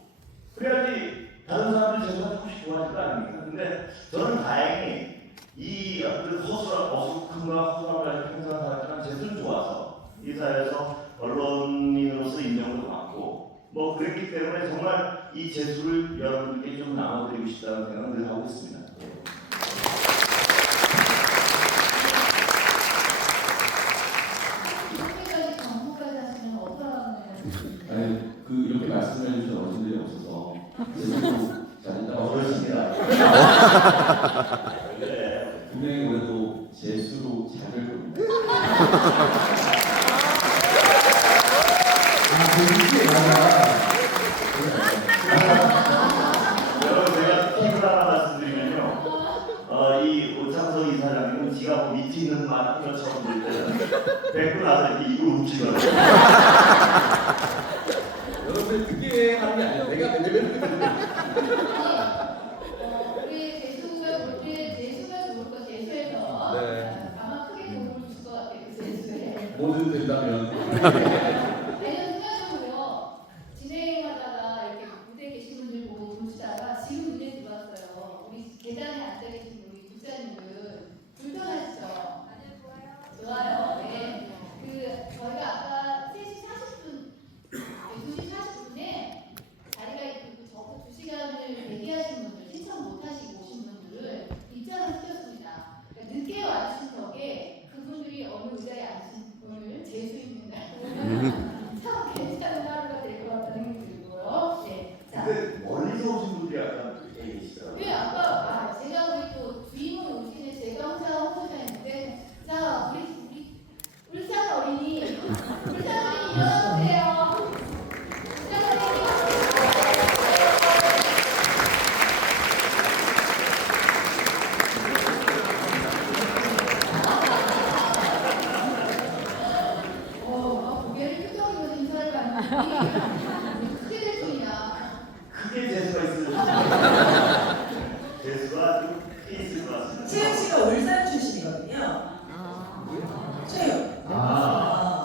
그래야지 다른 사람들이 재수가 조금씩 좋아질 거 아닙니까? 근데 저는 다행히 이 허술한 어수선과 허술함을 행사한 사람들은 재수는 좋아서 이 사회에서 언론인으로서 인정도 받고 뭐 그랬기 때문에 정말 이 재수를 여러분들께 좀 나눠드리고 싶다는 생각을 늘 하고 있습니다. 예. 이렇게까지 정보까지 하시면 어떠하는 아니, 이렇게 말씀해 주신 어르신들이 없어서 재수도 잘 있다고 어르신이라. 분명히 그래도 재수로 잘될 겁니다. 여러분 제가 팁을 하나 말씀드리면요. 이 오창석 이사장님은 지가 뭐 밑에 있는 말 것처럼 들 때는 뵙고 나서 이렇게 입을 움직여요. 여러분들 그게 하는 게 아니라 내가 내뱉는 우리 재수가 좋을 거 재수해서 네. 아마 크게 도움을 줄 것 같아요. 그 재수에. 뭐든 된다면. 아니면 순간적으로요. 진행하다가 이렇게 무대에 계신 분들 보고 보시다가 지금 눈에 들어왔어요. 우리 계단에 앉아 계신 우리 국장님들 불편하시죠? 좋아요. 네. 저희가 아까 3시 40분, 2시 40분에 자리가 있고 저부터 2시간을 대기하신 분들, 신청 못 하시고 오신 분들을 입장을 시켰습니다. 그러니까 늦게 와주신 덕에 그분들이 어느 의자에 앉으신 분을 재수 있는 날 참 괜찮은 하루가 될 것 같다는 생각이 들고요. 네. 자. 근데 멀리서 오신 분들이 약간 계시더라고요. 왜 아까 제가 우리 또 주인공 오시는 제가 혼자 홍보자였는데 자 우리 울산 어린이 일어나세요. 울산 어린이 고개를 끄덕이면서 인사를 받는 크게 될 뿐이야. 크게 재수가 있으면 재수가 좀 크게 있을 것 같습니다. 채영 씨가 울산 출신이거든요. 채영.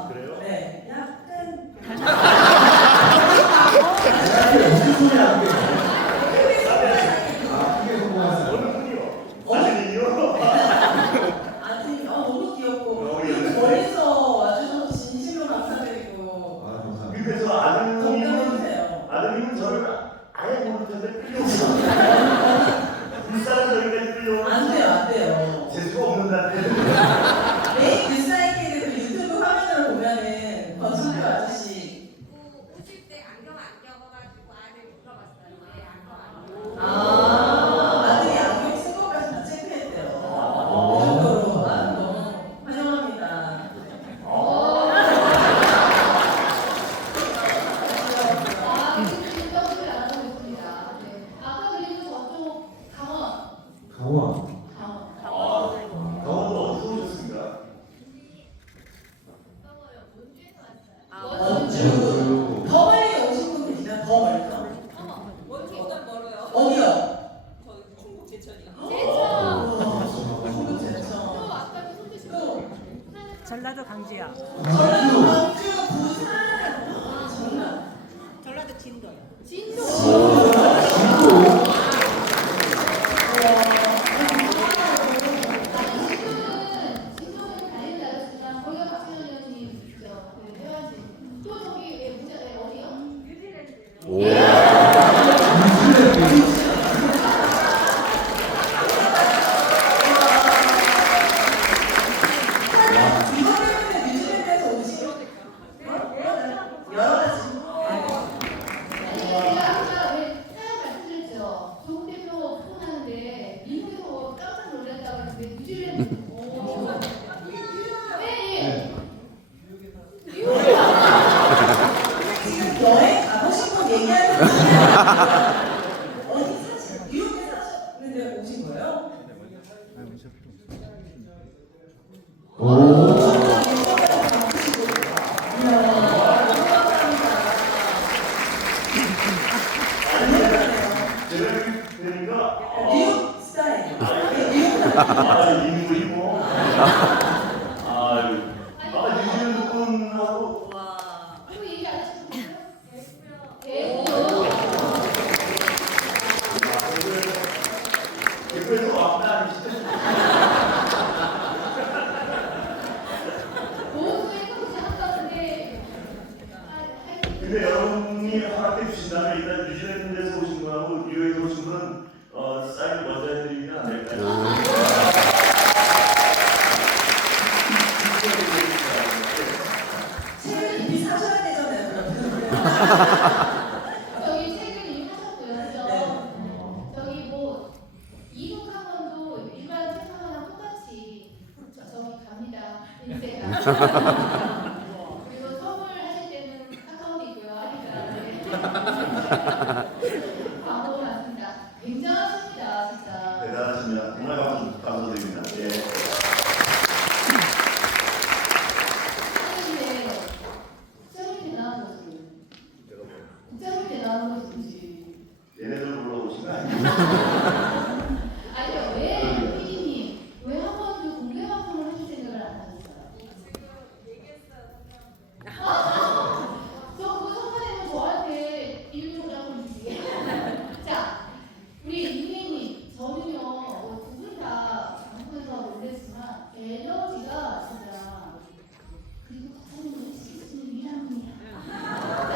그래요? 네. 약간 무슨 소리 안 돼? 어느 분이요? 아드님이요? 아들이 너무 귀엽고 너무 멀리서 와주셔서 진심으로 감사드리고 아, 감사합니다. 근데 저 아드님은 건강해주세요. 저를 아예 모를 텐데 끌려오죠. 불쌍한 저희까지 끌려오면 안 돼요, 안 돼요. 재수가 없는다는데. 매일 그 사이클을 그 유튜브 화면으로 보면은 권순표 아저씨 50대 안경 안 껴가지고 아들 물어봤어요. 안경 안 껴. 아들이 안경 쓴 것까지 다 체크했대요. 그 정도로 너무 환영합니다. 지금 떡을 안 하고 있습니다. 네. 아까 그리고 저쪽 강원. 강원. 강원도 어디서 오셨습니까? 원주. 더 멀리 오신 분 계시나요? 더 멀리서? 원주보다 멀어요. 어디요? 저 충북 제천이요. 충북 제천. 또 아까 손 드시고 또 전라도 강주요. 전라도 광주, 부산. 전라. 전라도 진도요. 진도. 진도는 다른 나라지만 거기가 박진원 의원님이시죠. 그 회원님. 또 저기 어디요? 이번에는 뉴질랜드에서 오신 여러 가지. 제가 아까 왜 사연 말씀드렸죠. 조국 대표 폰하는데 미국에서 깜짝 놀랐다고 했는데 뉴질랜드. 오. 네. 미국에서. 어디 사실 뉴욕에 사셨는데 오신 거예요? 오. 제가 그러니까 뉴욕 스타일. 뉴욕 인물이고 유진 군하고 그리고 얘기 안 하셨어요? 대구에서 왔다 근데 여러분이 허락해 주신다면 일단 뉴질랜드에서 오신 분하고 뉴욕에서 오신 분은 사인을 먼저 해드리면 안 될까요? 책을 이미 사셔야 되잖아요. 저기 책을 이미 하셨고요. 그죠? 네. 저기 뭐 이국 학원도 일반 세상하고 똑같이 저기 갑니다. 인쇄가. 그리고 선물하실 때는 카카오도 있고요. 하니까. 광고 맞습니다. 굉장하십니다, 진짜. 대단하십니다. 정말 감사드립니다. 예. 근데 국장님이 대단한 거지. 국장님이 대단한 것인지. 얘네들 불러오신 거 아니에요? 아니요, 왜 피디님 왜 한 번도 공개 방송을 하실 생각을 안 하셨어요? 저 그거 선배님은 저한테 일부 조작을 주시게. 자, 우리 이민님 저는요 두 분 다 방송에서 놀랬지만 에너지가 진짜 그리고 박사님도 시키시는 일합니다. 자,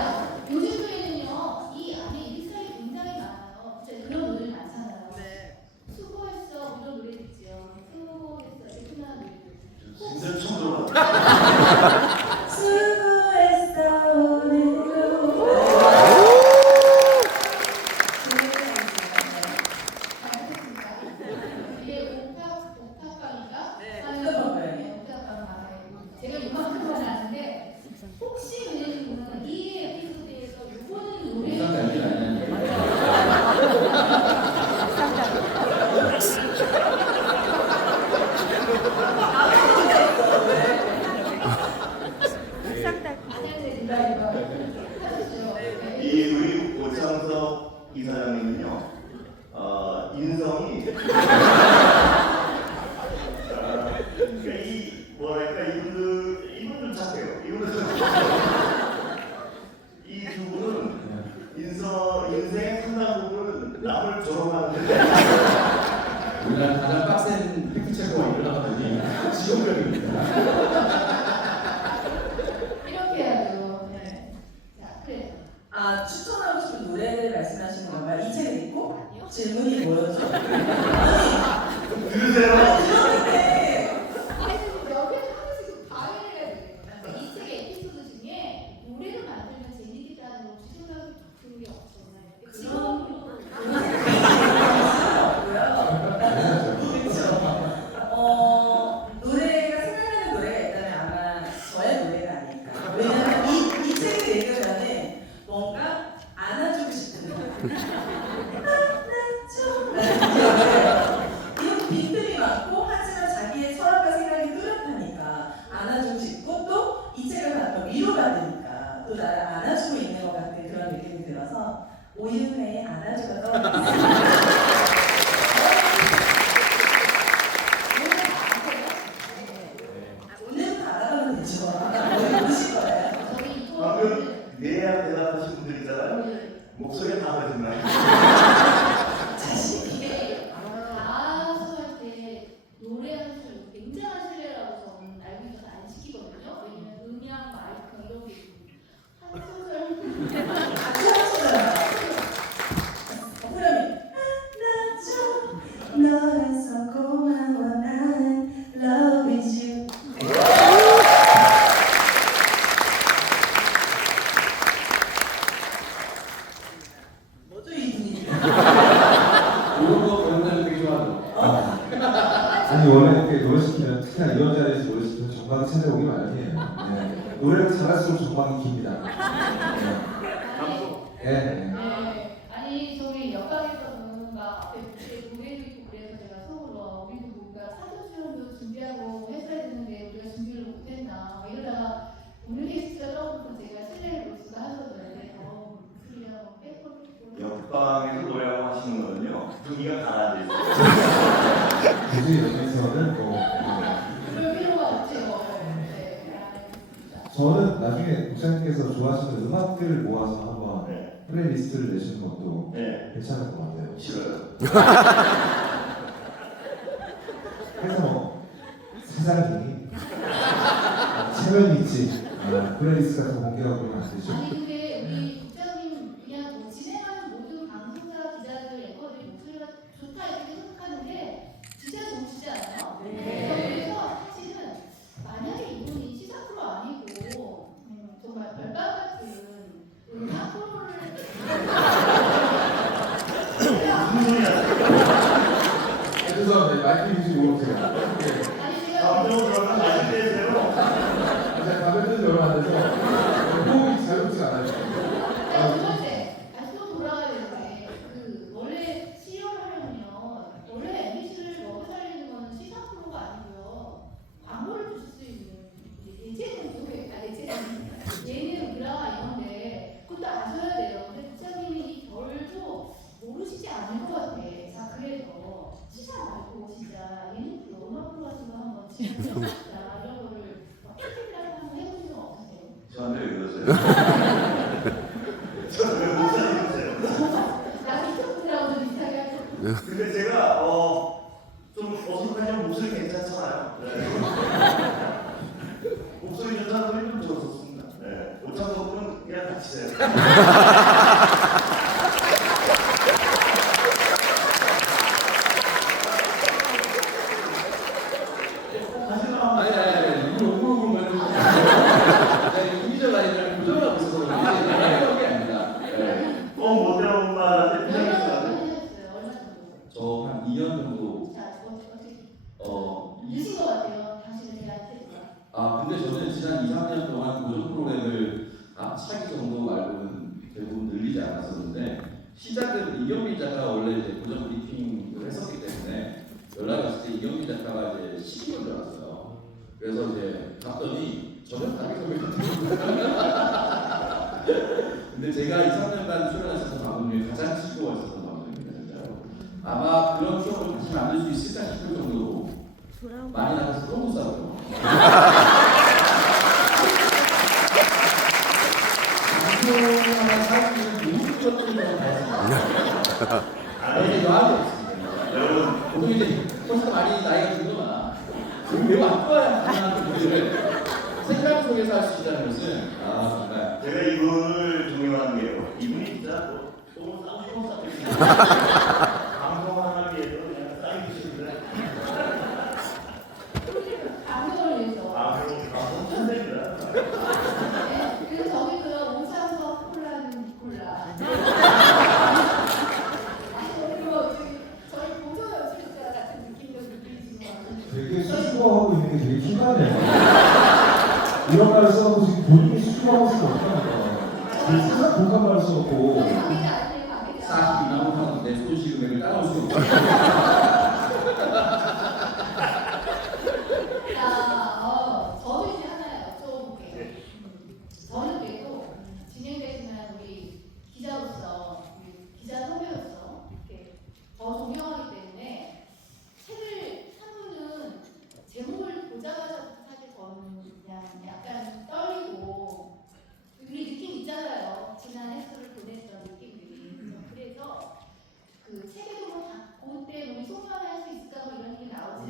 요즘 노래는요 이 안에 일상이 굉장히 많아요. 진짜 그런 노래 많잖아요. 수고했어 이런 노래 있죠. 수고했어 이렇게 끝나는 노래. 진짜 처음 들어봤어요. 수고했어 오늘도. 잘하셨습니다. 이게 옥탑방인가? 네, 아니, 옥탑방. 네, 옥탑방 맞아요. 제가 이만큼만 아는데 혹시 왜냐면 이 에피소드에서 요거는 노래 이상한 얘기 아니야. 아는데 누가 이거 하셨죠? 네. 이 우리 오창석 이사장님은요, 인성이 그러니까 이 뭐랄까 이분들 착해요. 이 두 분은 인생의 상당 부분은 남을 조롱하는데 우리나라 가장 빡센 팩트체크가 일어나거든요. 지옥력입니다. 이렇게 해야죠. 네. 자, 그래. 아, 추천하고 싶은 노래를 말씀하시는 건가요? 이 책을 읽고? 질문이 뭐였죠? 들으세요. 들었는데 아니, 지금 옆에 하나씩 방해를 해야 돼. 이 책의 에피소드 중에 노래를 만들면 재밌겠다는 거 추천하고 싶은 게 없었나요? 지금 노래가 생각나는 노래가 있다면 아마 저의 노래가 아닐까. 왜냐면 이 책을 읽으면은 뭔가 안아주고 싶은 이런 빈틈이 많고 하지만 자기의 철학과 생각이 뚜렷하니까 안아주고 싶고 또 이 책을 받으면 위로받으니까 또 나를 안아주고 있는 것 같은 그런 느낌이 들어서 오윤회의 안아주가 떠오르습니다. 오늘 알아가면 되죠. 오늘 보실 거예요. 저희 이거 방금 내야 대답하신 분들 있잖아요. 목소리가 다 거짓말. 이게 가수할 때 노래하는 술 굉장한 신뢰라고 저는 알고 있어서 안 시키거든요. 왜냐면 음량, 마이크 이런 게 있고 한 소절 같이 하시잖아요. 그러면 너라서 고마워 나는 love is you. 뭐죠 이 분위기? 이런 거 배운 사람 되게 좋아하죠. 아니 원래 이렇게 노래 시키면 특히나 이런 자리에서 노래 시키면 정막이 찾아오기 마련이에요. 네. 노래가 잘할수록 정막이 깁니다. 네. 네. 네. 아니 준비하고 했어야 되는데 우리가 준비를 못했나 뭐 이러다가 오늘 게스트가 떠오르고 제가 실례를 못 쓰고 하셨는데 목소리하고 빼고 옆방에서 노래하고 하시는 거는요. 분위기가 가라앉아 있어요. 굳이 여기서는 뭐 그럴 필요가 없죠. 네, 알겠습니다. 저는 나중에 목사님께서 좋아하시는 음악들을 모아서 한번 네. 플레이리스트를 내시는 것도 네. 괜찮을 것 같아요. 싫어요. 그래서 뭐 사장이 체면이 있지 플레이리스트 같은 거 공개하고 그러면 안 되죠. 아니 근데 우리 국장님 그냥 뭐 진행하는 모든 방송사 기자들 앵커들이 목소리가 좋다 이렇게 생각하는데 진짜 좋으시지 않아요? 그래서 사실은 만약에 이분이 시사 프로 아니고 정말 별밤 같은 음악 프로를 무슨 소리야? 죄송합니다. 마이크 유지 못해요. 아니 제가 감정을 들어가면 다시 떼세요. 제가 가면은 얼마 안 돼서 호흡이 자유롭지가 않아요. 자, 두 번째, 다시 또 돌아가야 되는데, 원래 CEO를 하려면요, 원래 MBC를 먹여 살리는 거는 시사 프로가 아니고요, 광고를 주실 수 있는 예체능 쪽에, 예능 드라마 이런데, 그것도 아셔야 돼요. 근데 국장님이 이 결도 모르시지 않을 것 같아. 자, 그래서 시사 말고 진짜 예능 프로, 음악 프로 같은 거 한번 진행해봅시다. 이런 거를 팩트라고 한번 해보시면 어떠세요? 저한테 왜 그러세요? 저는 왜 목사님이세요? 나는 조금이라도 비슷하게 할 거. 근데 제가 좀 어색하지만 목소리 괜찮잖아요. 네. 목소리 좋은 사람들이 좀 좋았었습니다. 네. 못한 분은 그냥 다치세요. 아니 이거 오글오글 말고 이미절 라인을 고정하고 있어서 그런 게 아닙니다. 네. 못 들어본 말한테 몇 표현이 년 있어요. 하셨어요? 얼마 정도? 저 한 2년 정도 자, 어떻게 어 늦은 것 같아요. 당신은 제한테. 근데 저는 지난 2, 3년 동안 고정 프로그램을 앞차기 정도 말고는 대부분 늘리지 않았었는데 시작은 이경민 작가가 원래 이제 고정 브리핑을 했었기 때문에 연락이 왔을 때 이경민 작가가 이제 시키는 줄 알았어요. 그래서 이제 갔더니 전혀 다르게 소개했더라고요. 근데 제가 2, 3년간 출연했었던 방송 중에 가장 시도가 있었던 방송입니다. 진짜로. 아마 그런 추억을 다시 만들 수 있을까 싶을 정도로 많이 나가서 너무 싸고요. 방송하는 사람들은 모든 것들을 다 했습니다. 이제 여한이 없습니다. 여러분, 보통 이제 훨씬 많이 나이가 들거나 매우 안 좋아야 가능한 분들을 생각 속에서 할 수 있다는 것은 정말 제가 이분을 존경하는 게요. 이분이 진짜 너무 싸우고 싶었어요. 방송하기 위해서 그냥 싸우기 싫은데. 방송을 위해서. 방송 천재입니다. 네. 그래서 저기 그 오상석 콜라는 콜라. 그리고 저희 보조 연출자 같은 느낌도 느끼시는 것 같아요. 되게 수줍어하고 있는 게 되게 신기하네요. 이런 말을 써놓고 지금 본인이 수줍어하고 있으면 어떡합니까? 세상 공감 말을 써놓고 관계자 아니에요, 관계자. 42만 원 내 손실 금액을 따라올 수 없어요. 자, 저도 이제 하나 여쭤볼게요. 저는 그래도 진행되시는 우리 기자로서, 우리 기자 선배로서 이렇게 더 존경하기 때문에 책을 한 분은 제목을 보자마자 사실 저는 그냥 약간 떨리고 우리 느낌 있잖아요. 지난 횟수를 보냈던 느낌들이. 그래서 그 책에도 뭐 그때 우리 소개할 수 있을까 뭐 이런 얘기 나오지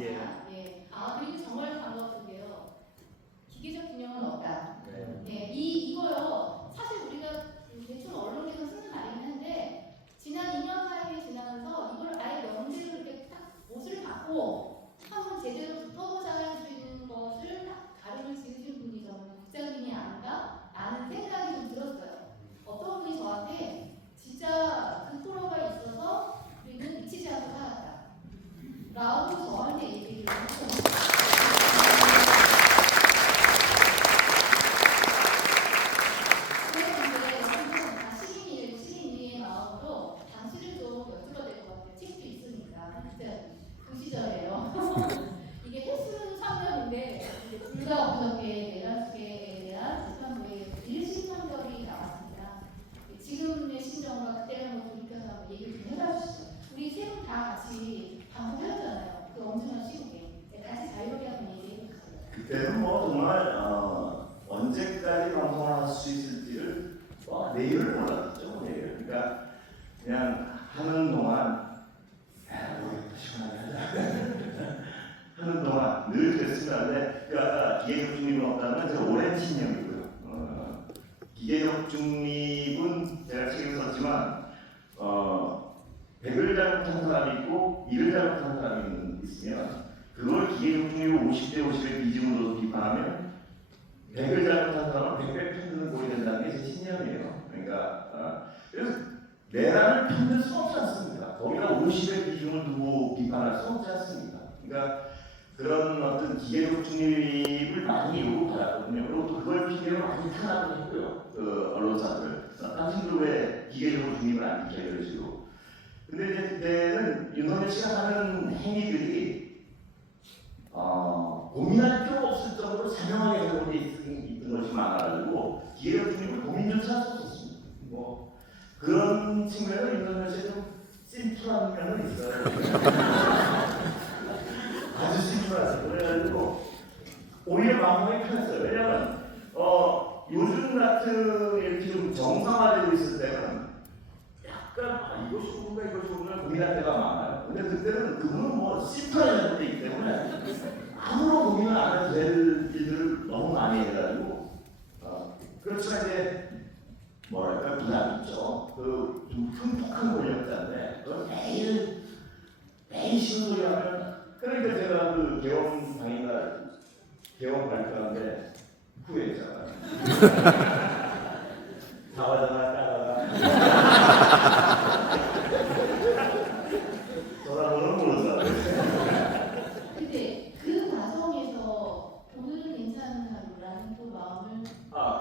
내일을 몰랐죠. 내일. 그러니까 그냥 하는 동안 모르겠다 시원하게 하자. 하는 동안 늘 그랬습니다. 근데 그 아까 기계적 중립은 없다는 제 오랜 신념이고요. 기계적 중립은 제가 책에 썼지만 백을 잘못한 사람이 있고 일을 잘못한 사람이 있으면 그걸 기계적 중립을 50대 50의 비중으로 비판하면 백을 잘못한 사람은 100배 편드는 꼴이 된다는 게 제 신념이에요. 그러니까 그래서 내란을 편들 수 없지 않습니까? 거기다 50의 비중을 두고 비판할 수 없지 않습니까? 그러니까 그런 어떤 기계적 중립을 많이 요구받았거든요. 그리고 또 그걸 핑계로 많이 탄압을 했고요. 그 언론사들. 당신들 왜 기계적 중립을 안 지켜 이런 식으로. 근데 이제 그때는 윤석열 씨가 하는 행위들이 고민할 필요가 없을 정도로 자명하게 잘못돼 있던 것이 많아가지고 기회를 주님을 고민조차 할 수 없었습니다. 뭐 그런 측면에서 윤석열 씨가 좀 심플한 면은 있어요. 아주 심플하죠. 그래가지고 오히려 마음이 편했어요. 왜냐하면 요즘 같은 이렇게 좀 정상화되고 있을 때는 약간 이것이 좋은가 이것이 좋은가 고민할 때가 많아요. 근데 그때는 그분은 뭐 심플하게 잘못되기 때문에 아무런 고민을 안 해도 될 일들을 너무 많이 해가지고 그렇지만 이제 뭐랄까 부담이 있죠. 그 좀 흉폭한 권력자인데 그걸 매일 신소리 하면 그러니까 제가 그 개원 발표하는데 후회했잖아요. 사과자가 따라가 전화번호는 모르잖아요. 근데 그 과정에서 오늘은 괜찮은 하루라는 또 마음을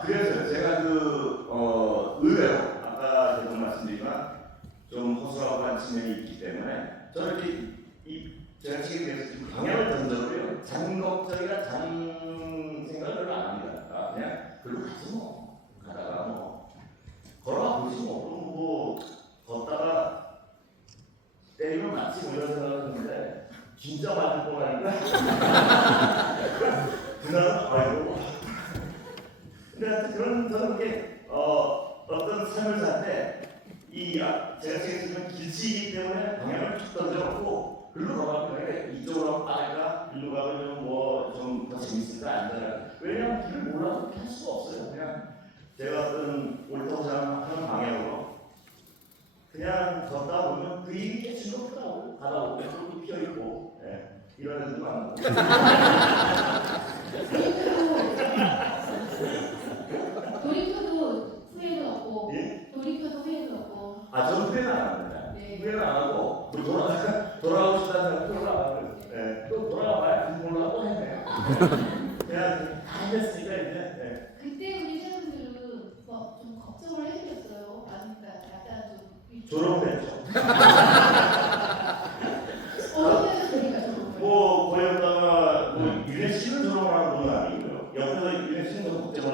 그래서 제가 의외로 아까 계속 말씀드리지만 좀 허술하고 측면이 있기 때문에 저는 제가 책에 대해서 좀 방향을 던져도요 장걱정이나 생각을 별로 안 합니다. 그냥 글로 가지 뭐 가다가 뭐 걸어가 보지 뭐 걷다가 때리면 맞지 뭐 이런 생각을 했는데 진짜 맞을 뻔하니까 그날은 아이고 근데 하여튼 저는 그게 어떤 삶을 살 때 제가 책에 쓰면 길치이기 때문에 방향을 쭉 던져놓고 글로 가면 이쪽으로 하면 빠를까 일로 가면 좀 더 재밌을까 안 되나 왜냐하면 길을 몰라도 할 수가 없어요. 그냥 제가 어떤 옳다고 생각하는 방향으로 그냥 걷다 보면 그 일이 꽤 즐겁더라고요. 가다 보면 또 피어있고 이런 애들도 많고 돌이켜도 후회도 없고 예? 돌이켜도 후회도 없고 저는 후회는 안 합니다. 네. 후회는 안 하고 돌아가고 싶다는 생각 별로 안 하고요. 또 돌아가봐야 몰라 또 했네요. 그냥 다 했으니까 이제 그때 우리 회원들은 뭐 좀 걱정을 해드렸어요. 아닙니까? 약간 좀 졸업을 했죠. 어떻게 하셨습니까? 졸업을? 거기 없다가 유네스는 졸업하는 건 아니고요. 옆에서 유네스는 걱정을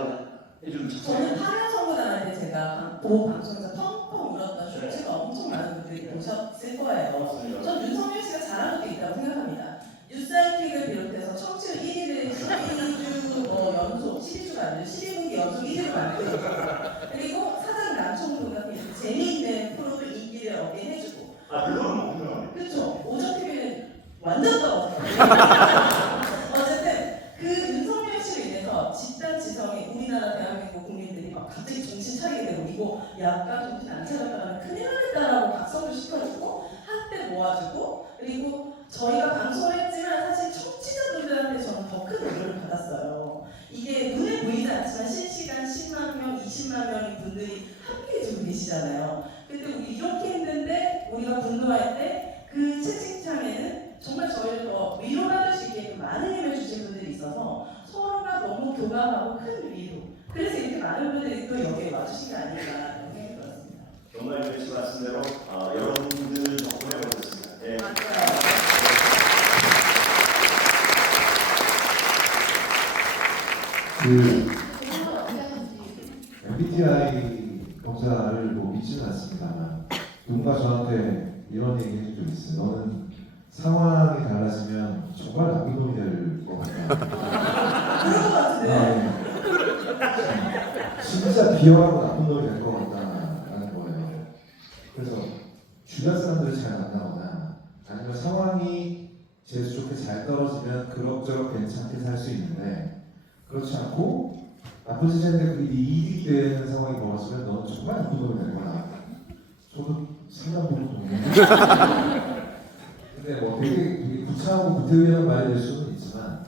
해주는 저는 파면성보다는 제가 방송에서 펑펑 울었던 쇼츠가 엄청 많은 분들이 보셨을 거예요. 고맙습니다. 전 윤석열 씨가 잘한 것도 있다고 생각합니다. 뉴스라이팅을 비롯해서 청취율 1위를 12주 연속, 12주가 아니라 12분기 연속 1위를 만들고 그리고 사장 남청동 같은 재미있는 프로도 인기를 얻게 해주고 그건 뭐 분명합니다. 그렇죠. 오전TV는 완전 떨어졌어요. 어쨌든 그 윤석열 씨로 인해서 집단지성이 우리나라 대한민국 국민들이 막 갑자기 정신 차리게 되고 이거 약간 정신 안 차렸다가는 큰일 나겠다라고 각성을 시켜주고 한때 모아주고 그리고 저희가 방송을 했지만 사실 청취자분들한테 저는 더 큰 의미를 받았어요. 이게 눈에 보이지 않지만 실시간 10만 명, 20만 명의 분들이 함께 해주고 계시잖아요. 근데 우리 이렇게 했는데 우리가 분노할 때 그 채팅창에는 정말 저희를 더 위로받을 수 있게끔 많은 힘을 주신 분들이 있어서 서로가 너무 교감하고 큰 위로. 그래서 이렇게 많은 분들이 또 여기에 와주신 게 아닌가 이런 생각이 들었습니다. 정말 유네 씨 말씀대로 여러분들 덕분에 오셨습니다. 예. 맞아요. 정말 어떻게 하셨는지 MBTI 검사를 뭐 믿지는 않습니다만 누군가 저한테 이런 얘기 해준 적 있어요. 너는 상황이 달라지면 정말 나쁜 놈이 될 것 같다. 그런 것 같은데. 진짜 비열하고 나쁜 놈이 될 것 같다. 주변 사람들이 잘 만나거나 아니면 상황이 재수 좋게 잘 떨어지면 그럭저럭 괜찮게 살 수 있는데 그렇지 않고 나쁜 짓 했는데 그게 이익이 되는 상황이 벌어지면 넌 정말 나쁜 놈이 될 거야. 저도 상담 보는 동네. 근데 뭐 되게 구차하고 구태의한 말이 될 수는 있지만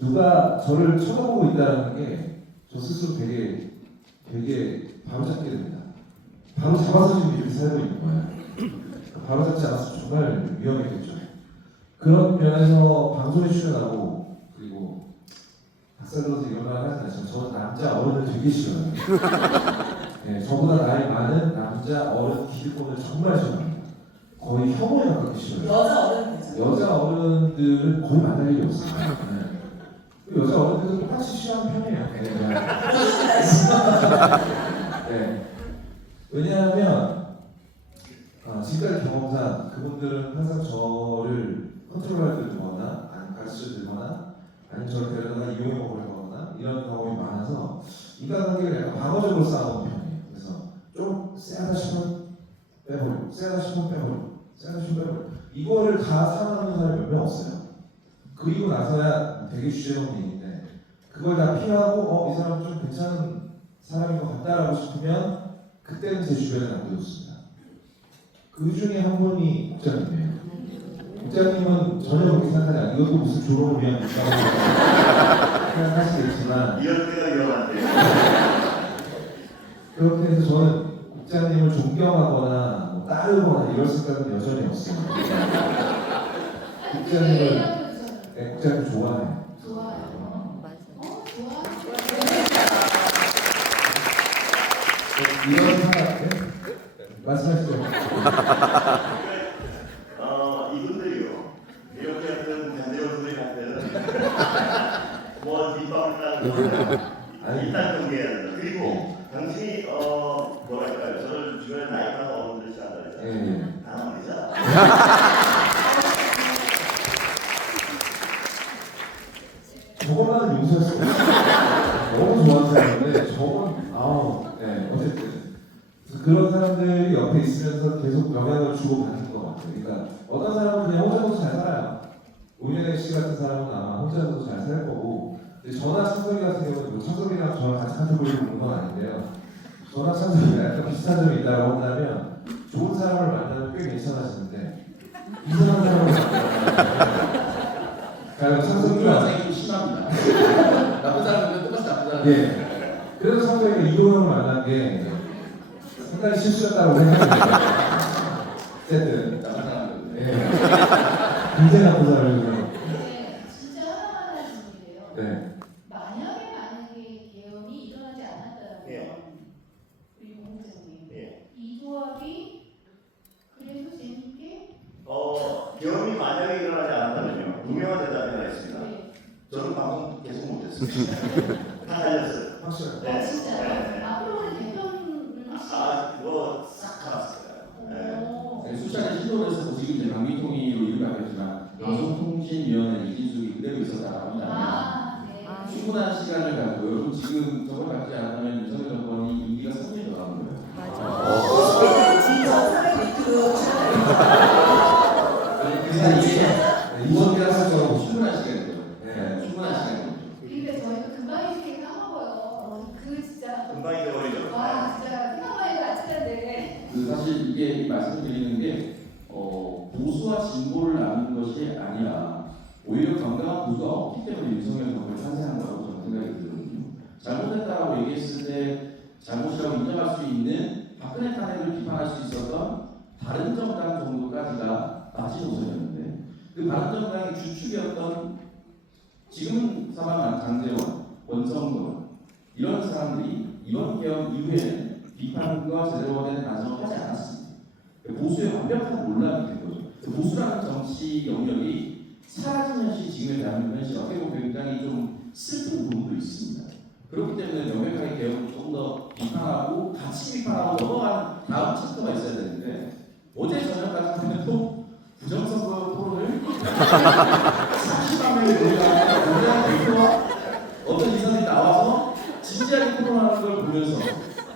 누가 저를 쳐다보고 있다는 게 저 스스로 되게 바로잡게 됩니다. 바로 잡아서 지금 이렇게 살고 있는 거예요. 바로 잡지 않았으면 정말 위험했겠죠. 그런 면에서 방송에 출연하고 그리고 박사들어서 이런 말 하지 않지만 저는 남자 어른을 되게 싫어해요. 네, 저보다 나이 많은 남자 어른 기득권을 정말 싫어합니다. 거의 혐오에 가깝게 싫어요. 여자 어른 되죠. 여자 어른들은 거의 만날 일이 없어요. 네. 여자 어른들도 똑같이 싫어하는 편이에요. 네. 왜냐하면 지금까지 경험상 그분들은 항상 저를 컨트롤할 때 두거나 아니면 가르쳐 들거나 아니면 저를 데려다가 이용해 먹으려거나 이런 경험이 많아서 인간관계를 약간 방어적으로 싸우는 편이에요. 그래서 좀 세다 싶으면 빼버리고 세다 싶으면 빼버리고 세다 싶으면 빼버리고 이거를 다 살아남는 사람이 몇 명 없어요. 그리고 나서야 되게 주제넘는 얘기인데 그걸 다 피하고 이 사람 좀 괜찮은 사람인 것 같다라고 싶으면 그때는 제 주변에 남겨뒀습니다. 그 중에 한 분이 국장님이에요. 국장님은 전혀 그렇게 생각하지 않아요. 이것도 무슨 졸업을 위한 국장이라고 생각하시겠지만 이럴 때가 위험한데. 그렇게 해서 저는 국장님을 존경하거나 뭐 따르거나 이럴 생각은 여전히 없어요. 국장님을 네, 국장님 좋아해요. 좋아요. 좋아. 이런 사람 네? 말씀하시죠. 이분들이요. 이렇게 어떤 반대로 소리 할 때는 뭐 밑밥을 따는 거는 일단 경계해야 된다. 그리고 당신이 뭐랄까요? 저를 주변에 나이 많은 어른들이 시작한다 그랬잖아요. 네. 다 말이죠. 저것만은 용서했어요. 너무 좋아하는 사람인데 저건 네 어쨌든 그런 사람들이 옆에 있으면서 계속 영향을 주고 받는 것 같아요. 그러니까 어떤 사람은 그냥 혼자서도 잘 살아요. 우윤혜 씨 같은 사람은 아마 혼자서도 잘 살 거고 근데 저나 창석이 같은 경우는 뭐 창석이랑 저랑 같이 카테고리를 보는 건 아닌데요. 저나 창석이랑 약간 비슷한 점이 있다고 한다면 좋은 사람을 만나면 꽤 괜찮아지는데 이상한 사람을 만나면 그러니까 창석이가 좀 심합니다. 나쁜 사람은 똑같이 나쁜 사람. 예. 그래서 창석이가 이동형을 만난 게 상당히 실수였다고 생각합니다. 어쨌든 나쁜 사람. 예. 굉장히 나쁜 사람이고요. 근데 진짜 하나만 하는 질문이에요. 네. 만약에 계엄이 일어나지 않았다면 예. 우리 공무장님 예. 이 조합이 그래도 재밌게 경험이 만약에 일어나지 않았다면요. 분명한 대답이 하나 있습니다. 네. 저는 방송 계속 못했어요. 다 달렸어요. 확실하죠. 네. 진짜요? 앞으로는 개편을 그거 싹 갈았어요. 네. 수차례 시도를 해서 지금 이제 방위통일로 이름을 알겠지만 방송통신위원회 이진숙이 그대로 있었다라고 한다면 네. 충분한 시간을 가지고 여러분 지금 저걸 갖지 않으면 윤석열 정권이 임기가 3년이 더 남은 거예요. 호수비는 진짜 사회 밑으로 그래서 이게 이번기라 하죠. 충분한 시간이죠. 네. 충분한 시간이죠. 근데 저희도 금방 이렇게 까먹어요. 그 진짜 금방 잊어버리죠. 와 진짜 생각만 해도 아찔한데. 사실 이게 말씀드리는 게 보수와 진보를 나누는 것이 아니라 오히려 건강한 보수가 없기 때문에 윤석열 정권이 탄생한 거라고 저는 생각이 들거든요. 잘못했다라고 얘기했을 때 잘못이라고 인정할 수 있는 박근혜 탄핵을 비판할 수 있었던 바른정당 정도까지가 마지노선이었는데 그 바른정당의 주축이었던 지금 사망한 장제원, 원성돈 이런 사람들이 이번 개헌 이후에는 비판과 제대로 된 반성을 하지 않았습니다. 보수의 완벽한 논란이 된 거죠. 보수라는 정치 영역이 사라진 현실, 지금의 대한민국 현실 어떻게 보면 굉장히 좀 슬픈 부분도 있습니다. 그렇기 때문에 명백하게 개혁을 조금 더 비판하고 같이 비판하고 넘어가는 다음 챕터가 있어야 되는데 어제 저녁까지 보면 또 부정선거 토론을 30만 명이 모여가지고 굉장히 대표와 어떤 인사들이 나와서 진지하게 토론하는 걸 보면서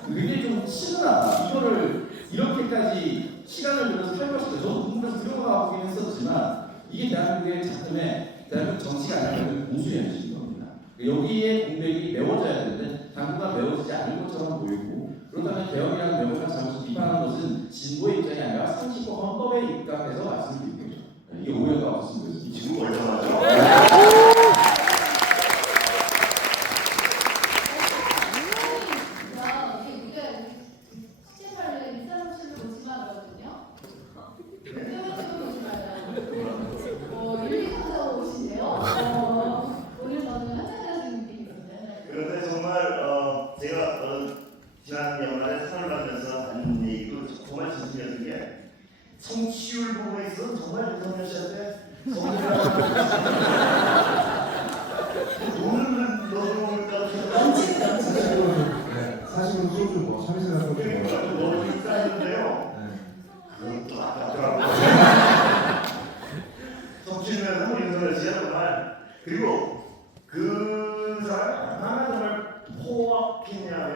그게 좀 치밀하다. 이거를 이렇게까지 시간을 들여서 설명했어요. 저도 궁금해서 들어가 보긴 했었지만 이게 대한민국의 작품에 대한민국 정치가 아니라 보수의 현실인 겁니다. 여기에 공백이 메워져야 되는데 당분간 메워지지 않을 것처럼 보이고 그렇다면 개혁이라는 명분을 잘못 비판하는 것은 진보의 입장이 아니라 상식과 헌법에 입각해서 말씀드리겠죠. 이게 오해가 없었으면 좋겠습니다. 지금 멀쩡하죠? 그런데 정말 제가 지난 연말에 상을 받으면서 하는 얘기도 정말 진심이었던 게 성취율 부분에 있어서 정말 윤석열 씨한테 돈을 넣어놓을까 사실은 소주 뭐 참이슬한 소주 그러니까 뭐. 너무 비싸는데요. 네. 그것도 아깝더라고요. 성취율에서 윤석열 씨가 정말 그리고 그 사람이 얼마나 정말 포악했냐면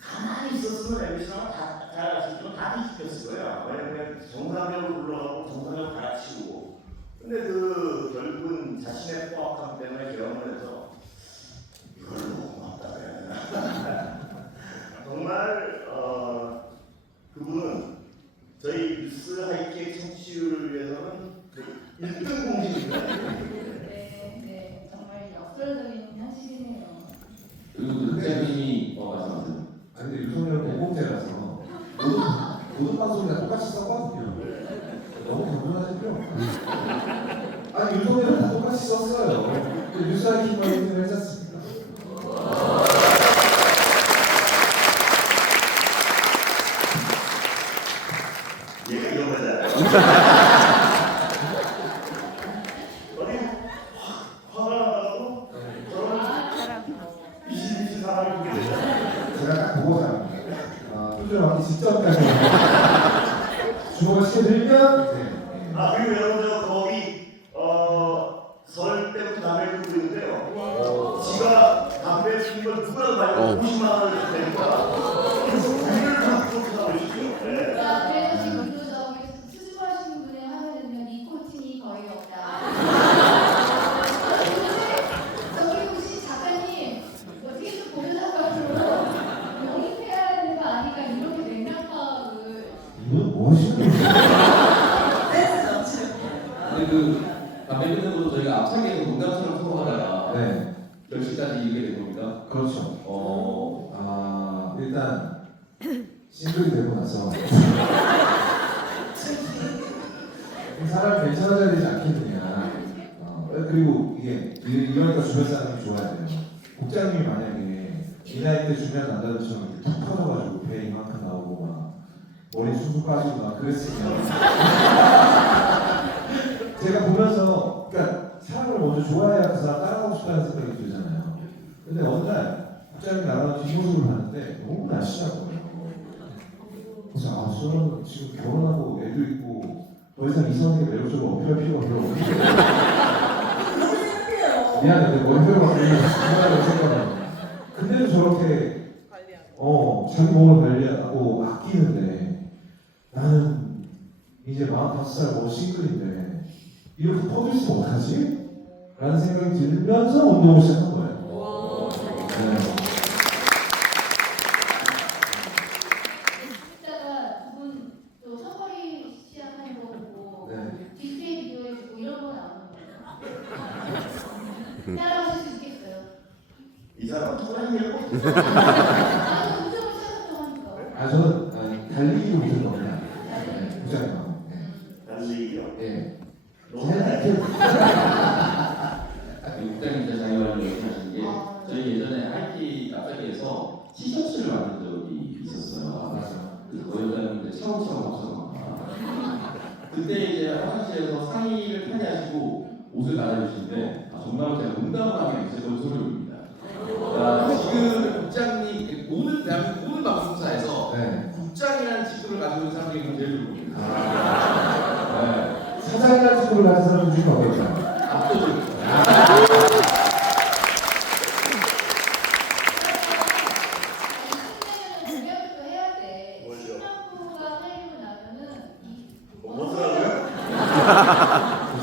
가만히 있었으면 MBC랑 잘 아실 건다 뒤집혔을 거예요. 왜냐면 정상적으로 불러가고 정상적으로 갈아치우고 근데 그 결국은 자신의 포악함 때문에 개혁을 해서 이걸로 고맙다 해야 되나 정말 그분은 저희 뉴스 하이킥 청취율에서는 1등 공신입니다. 네, 정말 역설적인 현실이네요. 그리고 극장님이 말씀하세요. 아니 근데 윤석열은 공공재라서 모든 방송이 다 똑같이 썼거든요. 너무 겸손하실 필요 없어요. 아니 윤석열은 다 똑같이 썼어요. 뉴스하이킹만 1등을 했지 않습니까? 얘가 이용하잖아요. 어디 화가 나가고 저런 미신 사람을 보게 되죠. 제가 딱 보고자 표준을 받기 직전까지 주먹을 치게 들면 그리고 여러분들 거기 설 때부터 담배 피우고 있는데요. 지가 담배 피운 걸 누가 말고 50만 원을 줄 테니까 우리를 그렇게 하고 있죠. 네. 자, 그래서 지금도 저기 수줍어하시는 분의 화면에는 니코틴이 거의 없다. 저기 혹시 작가님 어떻게 좀 보여달라고 영입해야 되는 거 아닌가 이렇게 맥락파악을 이건 무엇이고 센스 넘치는 근데 그 담배 피는 것도 저희가 앞차게에서 농담처럼 서로하다가 네 결실까지 이르게 된 겁니다. 그렇죠. 일단 싱글이 되고 나서 사람이 괜찮아져야 되지 않겠느냐. 그리고 이게 이러니까 주변 사람이 좋아야 돼요. 국장님이 만약에 이 나이 때 주변 남자들처럼 이렇게 툭 터져가지고 배 이만큼 나오고 막 머리 쑥쑥 빠지고 막 그랬으면 제가 보면서 그러니까 사람을 먼저 좋아해야 그 사람 따라가고 싶다는 생각이 들잖아요. 근데 어느 날 국장님이 나가는 뒷모습을 봤는데 너무 날씬하고요. 그래서 저는 지금 결혼하고 애도 있고 더 이상 이성에게 매력적으로 어필할 필요가 별로 없는데 그렇게 생각해요. 미안해 내 머리 표현을 그만하려고 생각해요. 근데도 저렇게 자기 몸을 관리하고 아끼는데 나는 이제 45살 뭐 싱글인데 이렇게 퍼질 수 어떡하지? 라는 생각이 들면서 운동을 시작한 거예요. 네. 이따가 두 분 또 선거리 시작하는 거 보고 네. 디스플레이 비교해주고 이런 거 나오는 거예요. 따라하실 수 있겠어요? 이 사람은 토라이냐고? 나도 운동을 시작했다고 하니까. 저는 달리기로 무슨 겁니다. 네, 부장님. 달리기요. 네. 너무 국장님 진짜 자기말로 얘기하시는 게 저희 예전에 IT 앞자리에서 티셔츠를 만든 적이 있었어요. 그래서 거기다가 차곡차곡 합쳐서 그때 이제 화장실에서 상의를 탈의하시고 옷을 갈아주시는데 정말 제가 농담을 하게 제가 소리입니다. 지금 국장님 모든 대한민국 모든 방송사에서 네. 국장이라는 직급을 가지고 있는 사람 중에 제일 좋습니다. 사장이라는 친구를 가진 사람은 중에 없겠죠. 압도적으로. 공약도 해야 돼. 뭘요? 신랑부가 살리고 나면은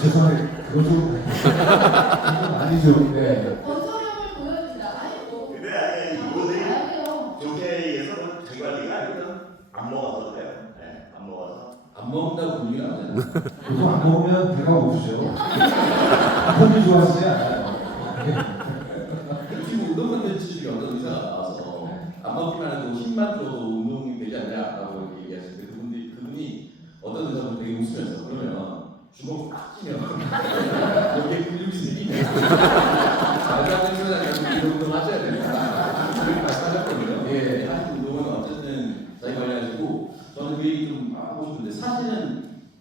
죄송한데 그거 좀 이건 아니죠. 네. 건설력을 보여준다. 아니 뭐. 근데 아니 이분들이 가야 돼요. 좋게 얘기해서 자기 관리가 아니거든. 안 먹어서 그래요. 네, 안 먹어서. 안 먹는다고 분위기가 나잖아요. 보통 안 먹으면 배가 고프죠. 편이 좋아하시지 않아요. 지금 운동 컨텐츠 어떤 의사가 나와서 안 먹기만 해도 힘만 줘도 운동이 되지 않냐라고 얘기하시는데 그분이 어떤 의사분 되게 웃으면서 그러면 주먹 딱 쥐면 여기에 근육이 생기네. 말도 안 되는 소리 하고 운동 하셔야 된다. 그렇게 말씀하셨거든요. 예, 하신 운동은 어쨌든 자기 관리하시고 저는 그 얘기 좀 하고 싶은데 사실은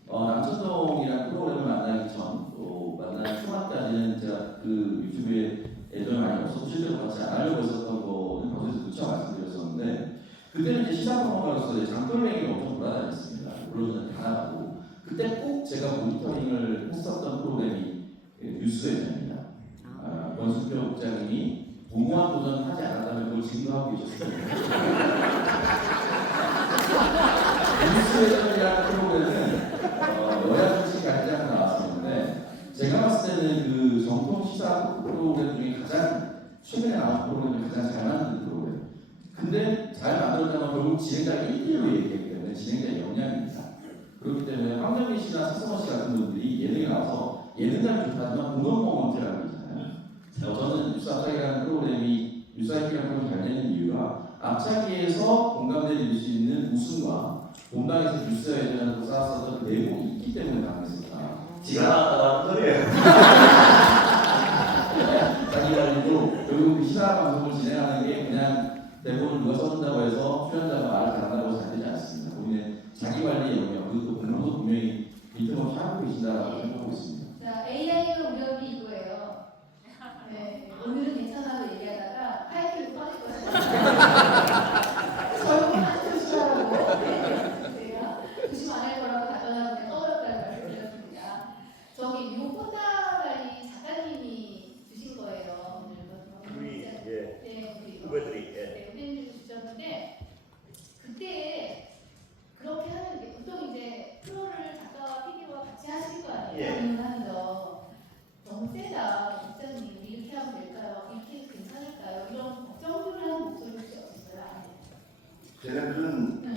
남천동이랑 프로그램을 만나기 전 또 만나기 초반까지는 제가 그 유튜브에 예전에 많이 없어서 실제로 같이 안 하려고 했었던 거는 방송에서 누차 말씀드렸었는데 그때는 이제 시사평론가로서 장돌 얘기가 엄청 돌아다녔습니다. 물론 저는 다 나가고 그때 꼭 제가 모니터링을 했었던 프로그램이 뉴스회전입니다. 권순표 국장님이 무모한 도전을 하지 않았다면 그걸 증거하고 계셨습니다. 뉴스회전이라는 프로그램은 여야 정치 관계자가 나왔었는데 제가 봤을 때는 그 정통 시사 프로그램 중에 가장 최근에 나온 프로그램 중에 가장 잘 만든 프로그램. 근데 잘 만들었다면 결국 진행자가 1대1로 얘기했기 때문에 진행자의 역량입니다. 그렇기 때문에 황정민 씨나 차성원 씨 같은 분들이 예능에 나와서 예능감이 좋다지만 공연 모먼트라고 있잖아요. 저는 뉴스 앞차기라는 프로그램이 뉴스 앞차기라는 프로그램이 잘 되는 이유가 앞차기에서 공감대를 줄 수 있는 웃음과 본방에서 뉴스에 대한 쌓았었던 그 내용이 있기 때문에 가능했었다. 지가 나왔다는 소리예요. 자기 관리도 결국 그 시사 방송을 진행하는 게 그냥 대본을 누가 써준다고 해서 출연자가 말을 잘한다고 해서 잘 되지 않습니다. 본인의 자기 관리 영역 그것도 공부도 분명히 빈틈없이 하고 계신다라고 생각하고 있습니다. 자, AI의 우려이 이거예요. 네, 오늘은 괜찮아도 얘기하다가 타이틀이 꺼질 것이다. 결국 안 조심하라고 제가 조심 안 할 거라고 답변하고 그냥 떠들었다고 말씀드렸습니다. 저기 요 포탈이 작가님이 주신 거예요. 오늘 우리 예 네, 우리 후배들이 예. 네, 후배님이 주셨는데 그때 그렇게 하는 게 보통 이제 프로를 작가와 PD와 같이 하실 거 아니에요? 예. 하는 거 너무 세다, 목사님 이렇게 하면 될까요? 이렇게 해도 괜찮을까요? 이런 걱정을 하는 목소리 혹시 없었어요? 쟤네들은 네.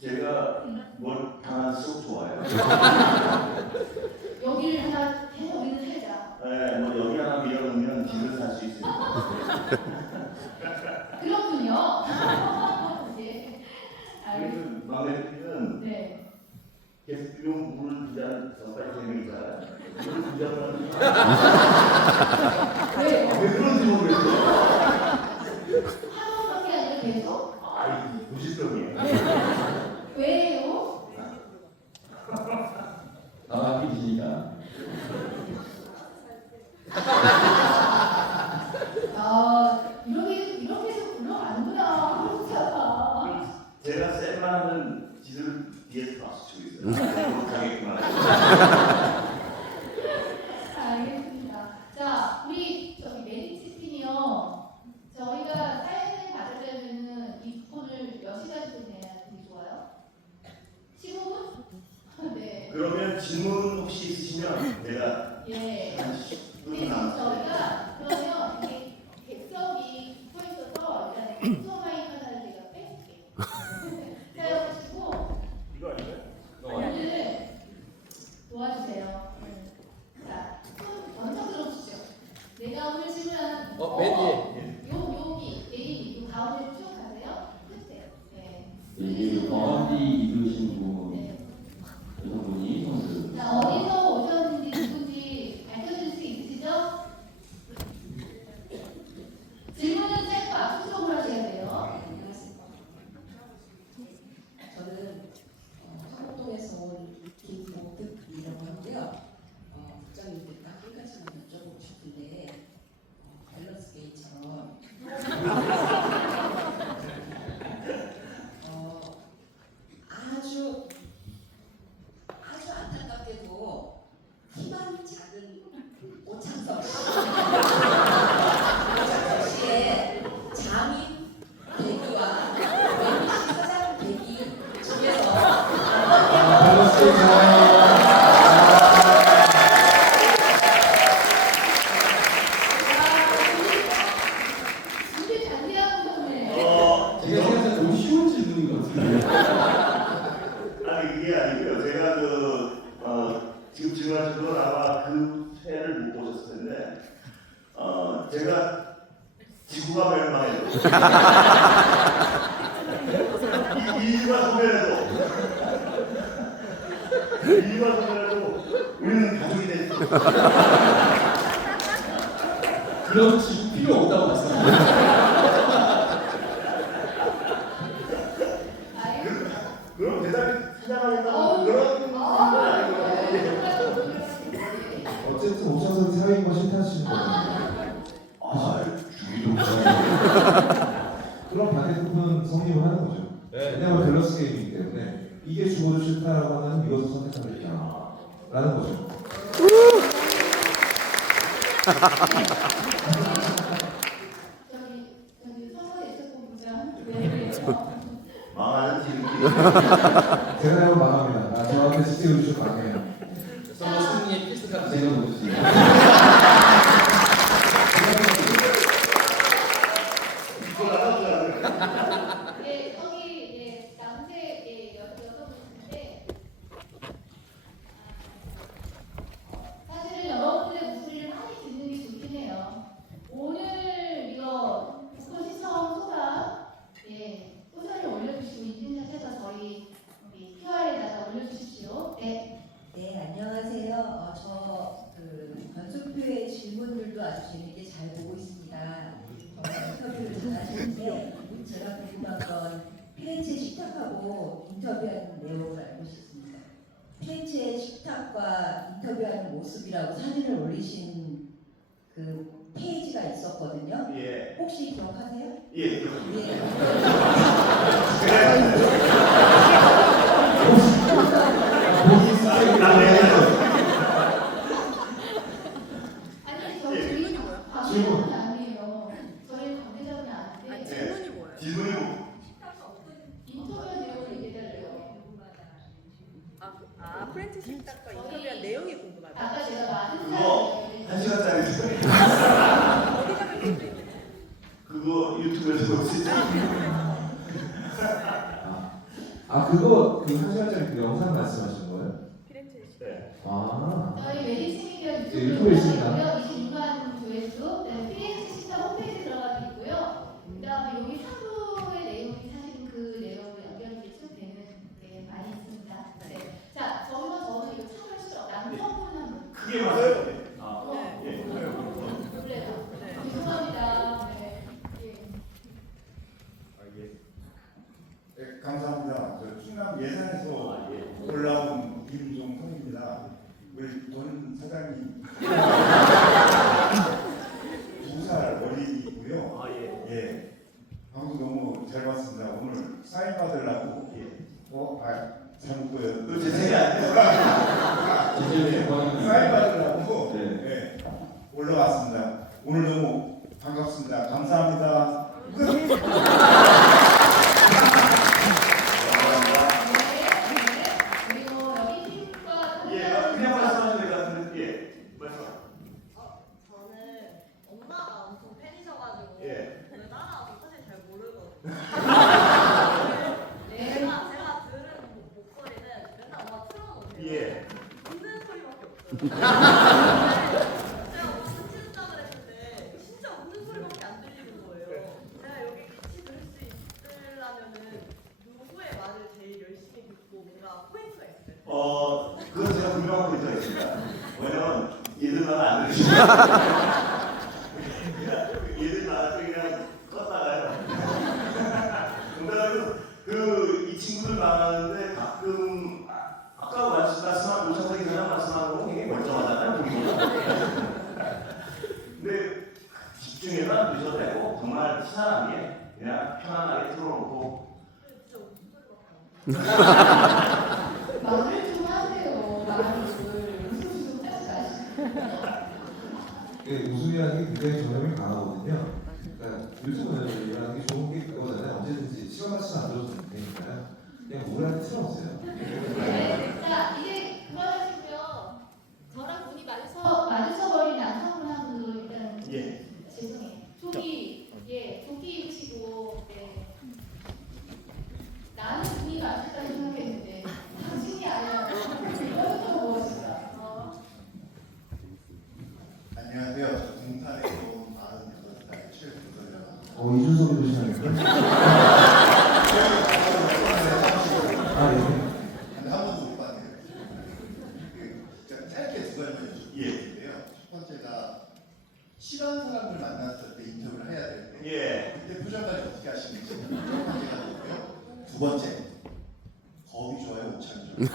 제가 뭘 하나 쏙 좋아해요. 여기를 하나 해서 우리는 살자. 네, 뭐 여기 하나 밀어놓으면 집을 살 수 있습니다. 그렇군요. 네. 알겠습니다. 그래서 막내 PD는 네. 게스트용 물을 두잔 전까지 재미있잖아요. 물을 두 잔만 왜요? 왜 그런지 모르겠어요. 한 번밖에 아니라 계속? 아, 이 무식성이에요. 왜요? 아마 PD니까. 이렇게 해서 굴러가는구나. 한국사가. 제가 쌤하는 지들 뒤에서 박수 치고 있어요. 못하겠구나. 알겠습니다. 자, 우리 저기 메리츠 팀이요. 저희가 사연을 받으려면은 이 폰을 몇 시간쯤 내야 되게 좋아요? 15분? 네. 그러면 질문 혹시 있으시면 내가 예. 한 근데 10분 지금 남았어요. 저희가 그러면 이게 객석이 붙어 있어서 일단 객석 마이크 하나를 제가 뺄게요. 사용하시고 이거 아니에요? 오늘 도와주세요. 자, 손 먼저 들어주시죠. 내가 오늘 질문한 맨 뒤에. 여기 A 요 가운데 쭉 가세요. 끝에. 네. 이게 버건디 입으신 분 네. 여성분이 손을 자, 어디서 오셨는지 누군지 밝혀줄 수 있으시죠? 질문은 짧고 압축적으로 하셔야 돼요. 저는 한국동에서 온 김복득이라고 하고요. 국장님께 딱 한 가지만 여쭤보고 싶은데 밸런스 게임처럼 아주 안타깝게도 키만 작은 오창석 씨의 장인 대기와 MBC 사장 대기 중에서 밸런스 게임 좋아해요. 제가 지구가 멸망해도 인류가 소멸해도 우리는 가족이 될 수 있어. 그런 지금 필요 없다고 말씀하셨어요. 그럼 대단히 사랑하겠다고 그런 건 아니고. 어쨌든 오천석이 사회인 거 싫다시는 거예요. 아, 주기도 그렇고. 그럼 반대급은 성립을 하는 거죠. 왜냐면 밸런스 게임이기 때문에 이게 죽어도 싫다라고 하면 이것을 선택하겠다 라는 거죠. 저기 선거 예측본부장 네. 망하는 지름길. 제가 해본 망합니다. 저한테 직접 주셔서 망해요. 선거 승리의 필수가 제가 보지. 예, 저기 예, 남자 예, 여성분인데 사실은 여러분들의 목소리를 많이 듣는 게 좋긴 해요. 오늘 이거 북한 시청 소감 예, 소설을 올려주시고 인증샷해서 저희 우리 QR에다가 올려주십시오. 네. 네, 안녕하세요. 저그 변수표의 질문들도 아주 재밌게 잘 보고 있습니다. 인터뷰를 잘 하시는데 제가 궁금한 건 피렌체 식탁하고 인터뷰하는 내용을 알고 싶습니다. 피렌체 식탁과 인터뷰하는 모습이라고 사진을 올리신 그 페이지가 있었거든요. 예, 혹시 기억하세요? 예, 그렇습니다. 예. 아니 저희 관계자분 아니에요. 저희 관계자분이 아닌데 질문이 인터뷰 내용을 얘기해달래요. 프렌치 식탁과 인터뷰한 내용이 궁금하다. 아까 제가 많은 그거 사람들이 1시간짜리 어디가 그렇게 있는데? 그거 유튜브에서 볼 수 있죠. 그거 그 1시간짜리 그 영상 말씀하시는 거예요? 피렌체 식탁. 네. 아. 저희 웨딩스미디어 네, 유튜브에 유튜브에 있습니다. 올라가 있고요. 26만 조회수. 네, 피렌체 식탁 홈페이지 들어가 있고요. 그다음에 여기 3부의 내용이 사실 그 내용으로 연결이 쭉 되는 게 많이 있습니다. 네. 자, 저는 이거 참을 싫어. 남성분 한 분. 그게 맞아요. 네. 그래요. 네. 죄송합니다. 네. 예. 네, 감사합니다. 저 충남 예산에서 올라온 김종성입니다. 우리 돈 사장님 2살 어린이고요. 아, 예. 예, 방송 너무 잘 봤습니다. 오늘 사인 받으려고 잘못 보여. 그거 제 생이 아니에요. 사인 받으려고 네. 예, 올라왔습니다. 오늘 너무 반갑습니다. 감사합니다. 그리고 여기 팀과 예, 그냥 말씀하셔도 될 것 같은데, 예, 말씀. 저는 엄마가 엄청 팬이셔가지고 예. 저는 따라와서 사실 잘 모르거든요. 네. 제가 들은 목소리는 맨날 엄마 틀어놓으세요. 예. 웃는 소리밖에 없어요. 제가 무슨 치즈장을 했는데 진짜 웃는 소리밖에 안 들리는 거예요. 제가 여기 같이 들을 수 있으려면은 누구의 말을 제일 열심히 듣고 뭔가 포인트가 있어요. 그건 제가 분명한 포인트가 있습니다. 왜냐면 얘들 말 안 들으시니까. 얘들 말을 그냥 껐다가요. 그러니까 이 친구들 말하는데 가끔 아까 말씀한 오창석 기자님 말씀한 거 굉장히 멀쩡하잖아요. 보기보다. 근데 집중해서 안 드셔도 되고 정말 친하게 그냥 편안하게 틀어놓고 진짜 웃는 소리밖에 안 들려요. 말을 좀 하세요. 말을 웃음 좀 하지 마시고. 웃음이라는 게 굉장히 전염이 강하거든요. 그러니까 요즘은 게 좋은 게 그거잖아요. 언제든지 시간 맞추면 안 들어도 되니까요. 그냥 우울하게 틀어보세요. 네. 자, 이제 그만하시고요. 저랑 눈이 마주쳐버린 남성분 한 분으로 일단 예. 죄송해요. 조끼 입히고 네. 나는 눈이 마주쳤다 생각했는데 당신이 아니라 이거부터 무엇인가? 안녕하세요. 저 동탄에서 온 번째, 겁이 좋아요, 오찬이 좋아요?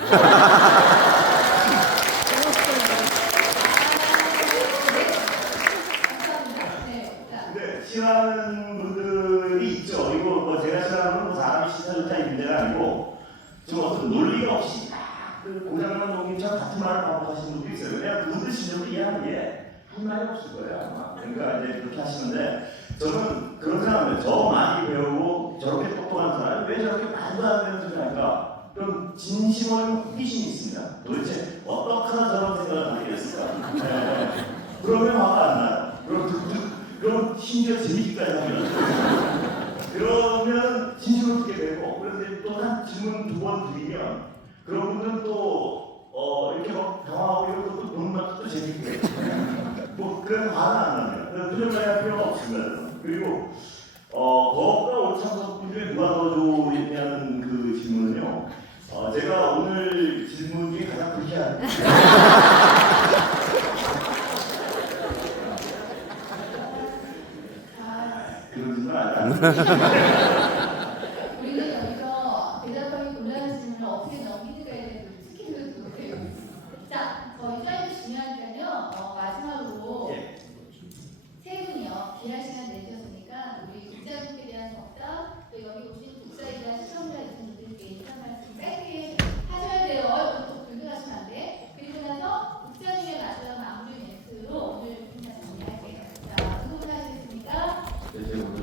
네, 자, 근데 싫어하는 분들이 있죠. 이거 뭐 제가 싫어하는 건 뭐 사람이 싫다 좋다 이 문제가 아니고 좀 어떤 논리가 없이 그 고장난 농민처럼 같은 말을 반복하시는 분도 있어요. 왜냐하면 그분들 심정을 이해하는 게 한 말이 없을 거예요 아마. 그러니까 이제 그렇게 하시는데 저는 그런 생각합니다. 저 많이 배우고 저렇게 똑똑한 사람이 왜 저렇게 말도 안 되는 소리를 할까? 그럼 진심어린 호기심이 있습니다. 도대체 어떻게 하나 저런 생각을 하게 됐을까? 네. 그러면 화가 안 나요. 그럼 심지어 재밌기까지 하면 그러면 진심을 듣게 되고 그런데 또 한 질문 2번 드리면 그런 분들은 또 이렇게 막 당황하고 이러고 또 노는 맛도 또 재밌게 뭐 그런 화는 안 나네요. 그래서 표현할 필요가 없습니다. 그리고 거업과 오창석 분 중에 누가 더 좋으냐는 그 질문은요. 제가 오늘 질문 중에 가장 불쾌한 그런 질문 아니야. 우리는 여기서 대답하기 곤란한 질문을 어떻게 넘기는가에 대해서 스킬을 배우고 있습니다. 자, 저희 짧게 중요하니까요. 마지막으로 세 분이요. 귀한 시간 내주셨으니까 우리 국장님께 대한 덕담, 또 여기 오신 국사에 대한 시청자 분들께 인사 말씀 짧게 하셔야 돼요. 또 불편하시면 안 돼. 그리고 나서 국장님의 마지막 마무리 멘트로 오늘 인사 정리할게요. 자, 누구 하시겠습니까? 네, 제가 먼저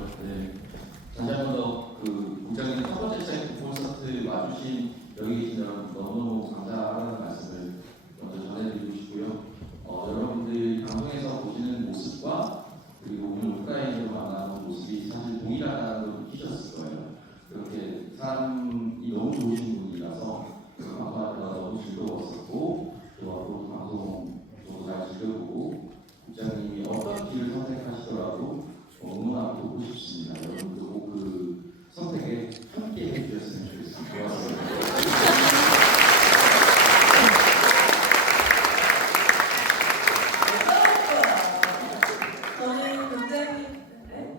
다시 한 번 더 그 국장님 첫 번째 사이트 콘서트 와주신 여기 계신 여러분 너무너무 감사하다는 말씀을 먼저 전해드리고 싶고요. 여러분들 방송에서 보시는 모습과 그리고 오늘 오프라인으로 만나는 모습이 사실 동일하다는 걸 느끼셨을 거예요. 그렇게 사람이 너무 좋으신 분이라서 방송하다가 너무 즐거웠었고 또 앞으로도 방송 저도 잘 즐겨보고 국장님이 어떤 길을 선택하시더라도 응원하고 보고 싶습니다. 여러분도 꼭 그 선택에 함께 해주셨으면 좋겠습니다. 고맙습니다. 저는 굉장히 네?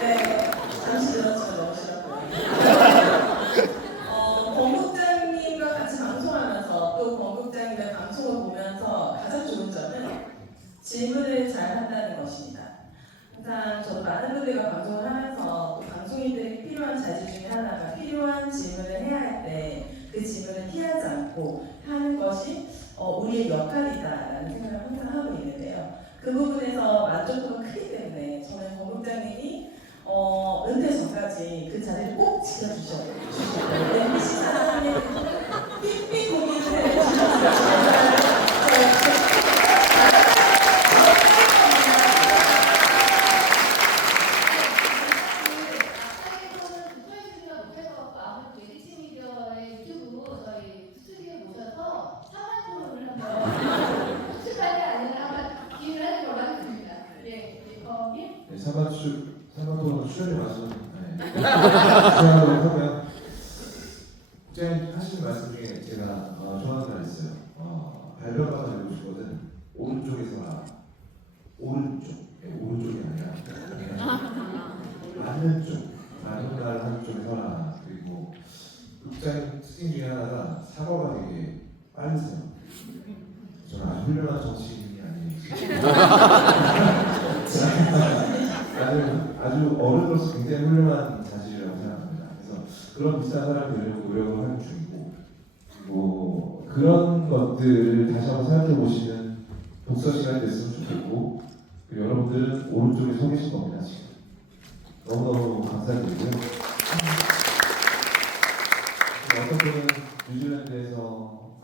네, 잠시 들었지만 너무 싫었고요. 권 국장님과 같이 방송하면서 또 권 국장님의 방송을 보면서 가장 좋은 점은 질문을 잘 한다는 것입니다. 항상 저도 많은 분들과 방송을 하면서 또 방송인들이 필요한 자질 중에 하나가 필요한 질문을 해야 할 때 그 질문을 피하지 않고 하는 것이 우리의 역할이다라는 생각을 항상 하고 있는데요. 그 부분에서 만족도가 크기 때문에 저는 권 국장님이 은퇴 전까지 그 자리를 꼭 지켜주셔야 돼요. MBC 사장님 삐삐 고민을 해주셨어요. 네, 사과토론 출연을 마저 출연하도록 하고요. 국장님 하시는 말씀 중에 제가 좋아하는 말 있어요. 발명가가 되고 싶거든. 오른쪽에서 오른쪽, 오른쪽이 아니라 맞는 쪽, 맞는 말 하는 쪽에 서라. 그리고 국장님 특징 중에 하나가 사과가 되게 빠르세요. 저는 아주 훌륭한 정치인이 아니에요. 아주 어른으로서 굉장히 훌륭한 자질이라고 생각합니다. 그래서 그런 비슷한 사람이 되려고 노력을 하는 중이고, 그리고 그런 것들을 다시 한번 생각해 보시는 독서 시간이 됐으면 좋겠고, 그리고 여러분들은 오른쪽에 서 계신 겁니다, 지금. 너무너무 감사드리고요. 어떤 분은 뉴질랜드에서,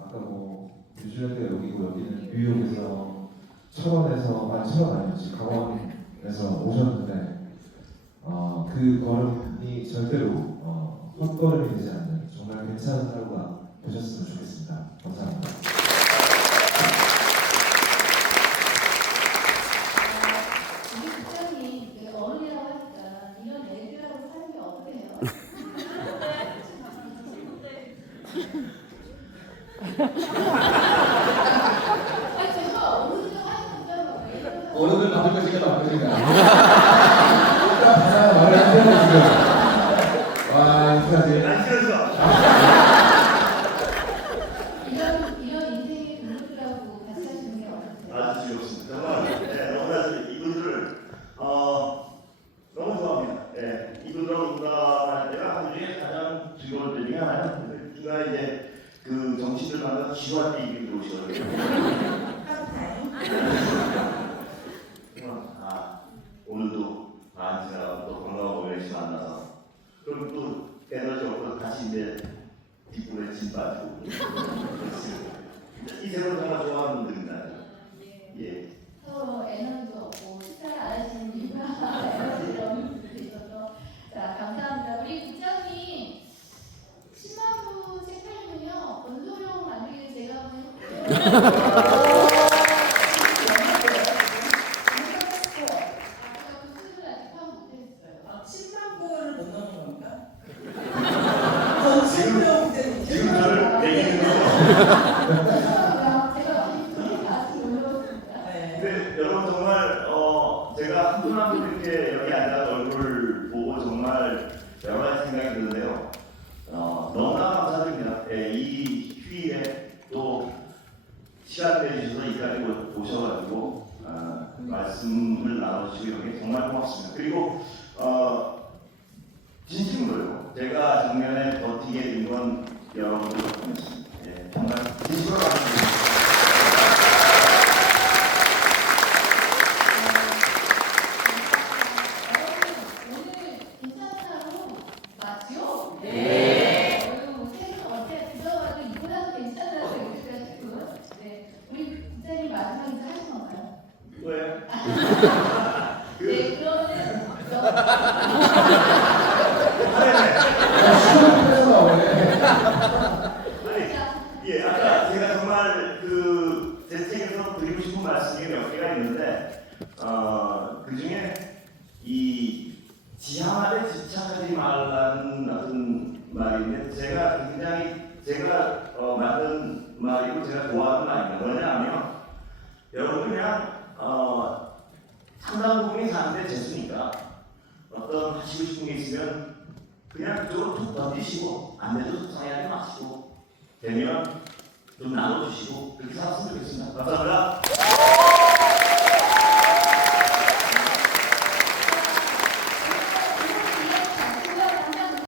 아까 뭐, 뉴질랜드가 여기고 여기는 뉴욕에서, 철원 아니었지, 강원에서 오셨는데, 그 걸음이 절대로 헛걸음이 되지 않는 정말 괜찮은 하루가 되셨으면 좋겠습니다. 감사합니다. 어른들 받을 것이니까 남겨진다. 일단 하나 말을 안 되네 지금. 와 어떡하지? 안 싫어서. 이런 인생의 동료들하고 같이 하시는 게 어떠세요? 아주 즐겁습니다. 정말 네, 너무나 이분들을 너무 좋아합니다. 네, 이분들하고 문화할 때가 하루 중에 가장 즐거운 때 중에 하나예요. 누가 이제 그 정신을 만나서 지루할 때 이분들 오시거든요. 오늘도 지나가고 또 건강하고 열심히 만나서 그럼 또 에너지 없고 다시 이제 뒷부분에 짐 빠지고 이 세월 정말 좋아하는 분들입니다. 예. 서로 에너지도 없고 식사를 안 하시는 이유가 에너지가 없는 분들도 있어서 자 감사합니다. 우리 국장님 10만 부책 팔면요 원소령 만들기 제가 한번 해볼게요. 아까 그 수술 아직 파악 못했어요. 10만 부를 못 넘은 겁니까? 건축용 때문에. 지금 저를 얘기하는 거. 제가 많이 나한테 올려봤습니다. 네. 근데 여러분 정말 제가 한 분 한 분 이렇게 여기 앉아서 얼굴 보고 정말 여러 가지 생각이 드는데요. 너무나 감사드립니다. 예, 이 휴일에 또 시간 내주셔서 이까지 오셔가지고 말씀을 나눠주시고 이런 게 정말 고맙습니다. 그리고 진심으로요. 제가 작년에 버티게 된 건 여러분들 덕분이었습니다. 예, 정말 진심으로 감사드립니다. 오늘 괜찮은 하루 맞죠? 네. 새해는 어때? 들어가도 이보다도 괜찮아서 여기까지고. 네. 우리 국장님 마지막 인사 하신 건가요? 왜? 네. 그러면 예, 아까 제가 정말 제 책에서 드리고 싶은 말씀이 몇 개가 있는데 그 중에 이 지하말에 집착하지 말라는 어떤 말인데 제가 굉장히 제가 만든 말이고 제가 좋아하는 말입니다. 뭐냐면 여러분 그냥 상당 부분이 사는데 재수니까 어떤 하시고 싶은 게 있으면 그냥 그쪽으로 툭 던지시고 안 돼도 속상해하지 마시고 되면 좀 나눠주시고 그렇게 살았으면 좋겠습니다. 감사합니다.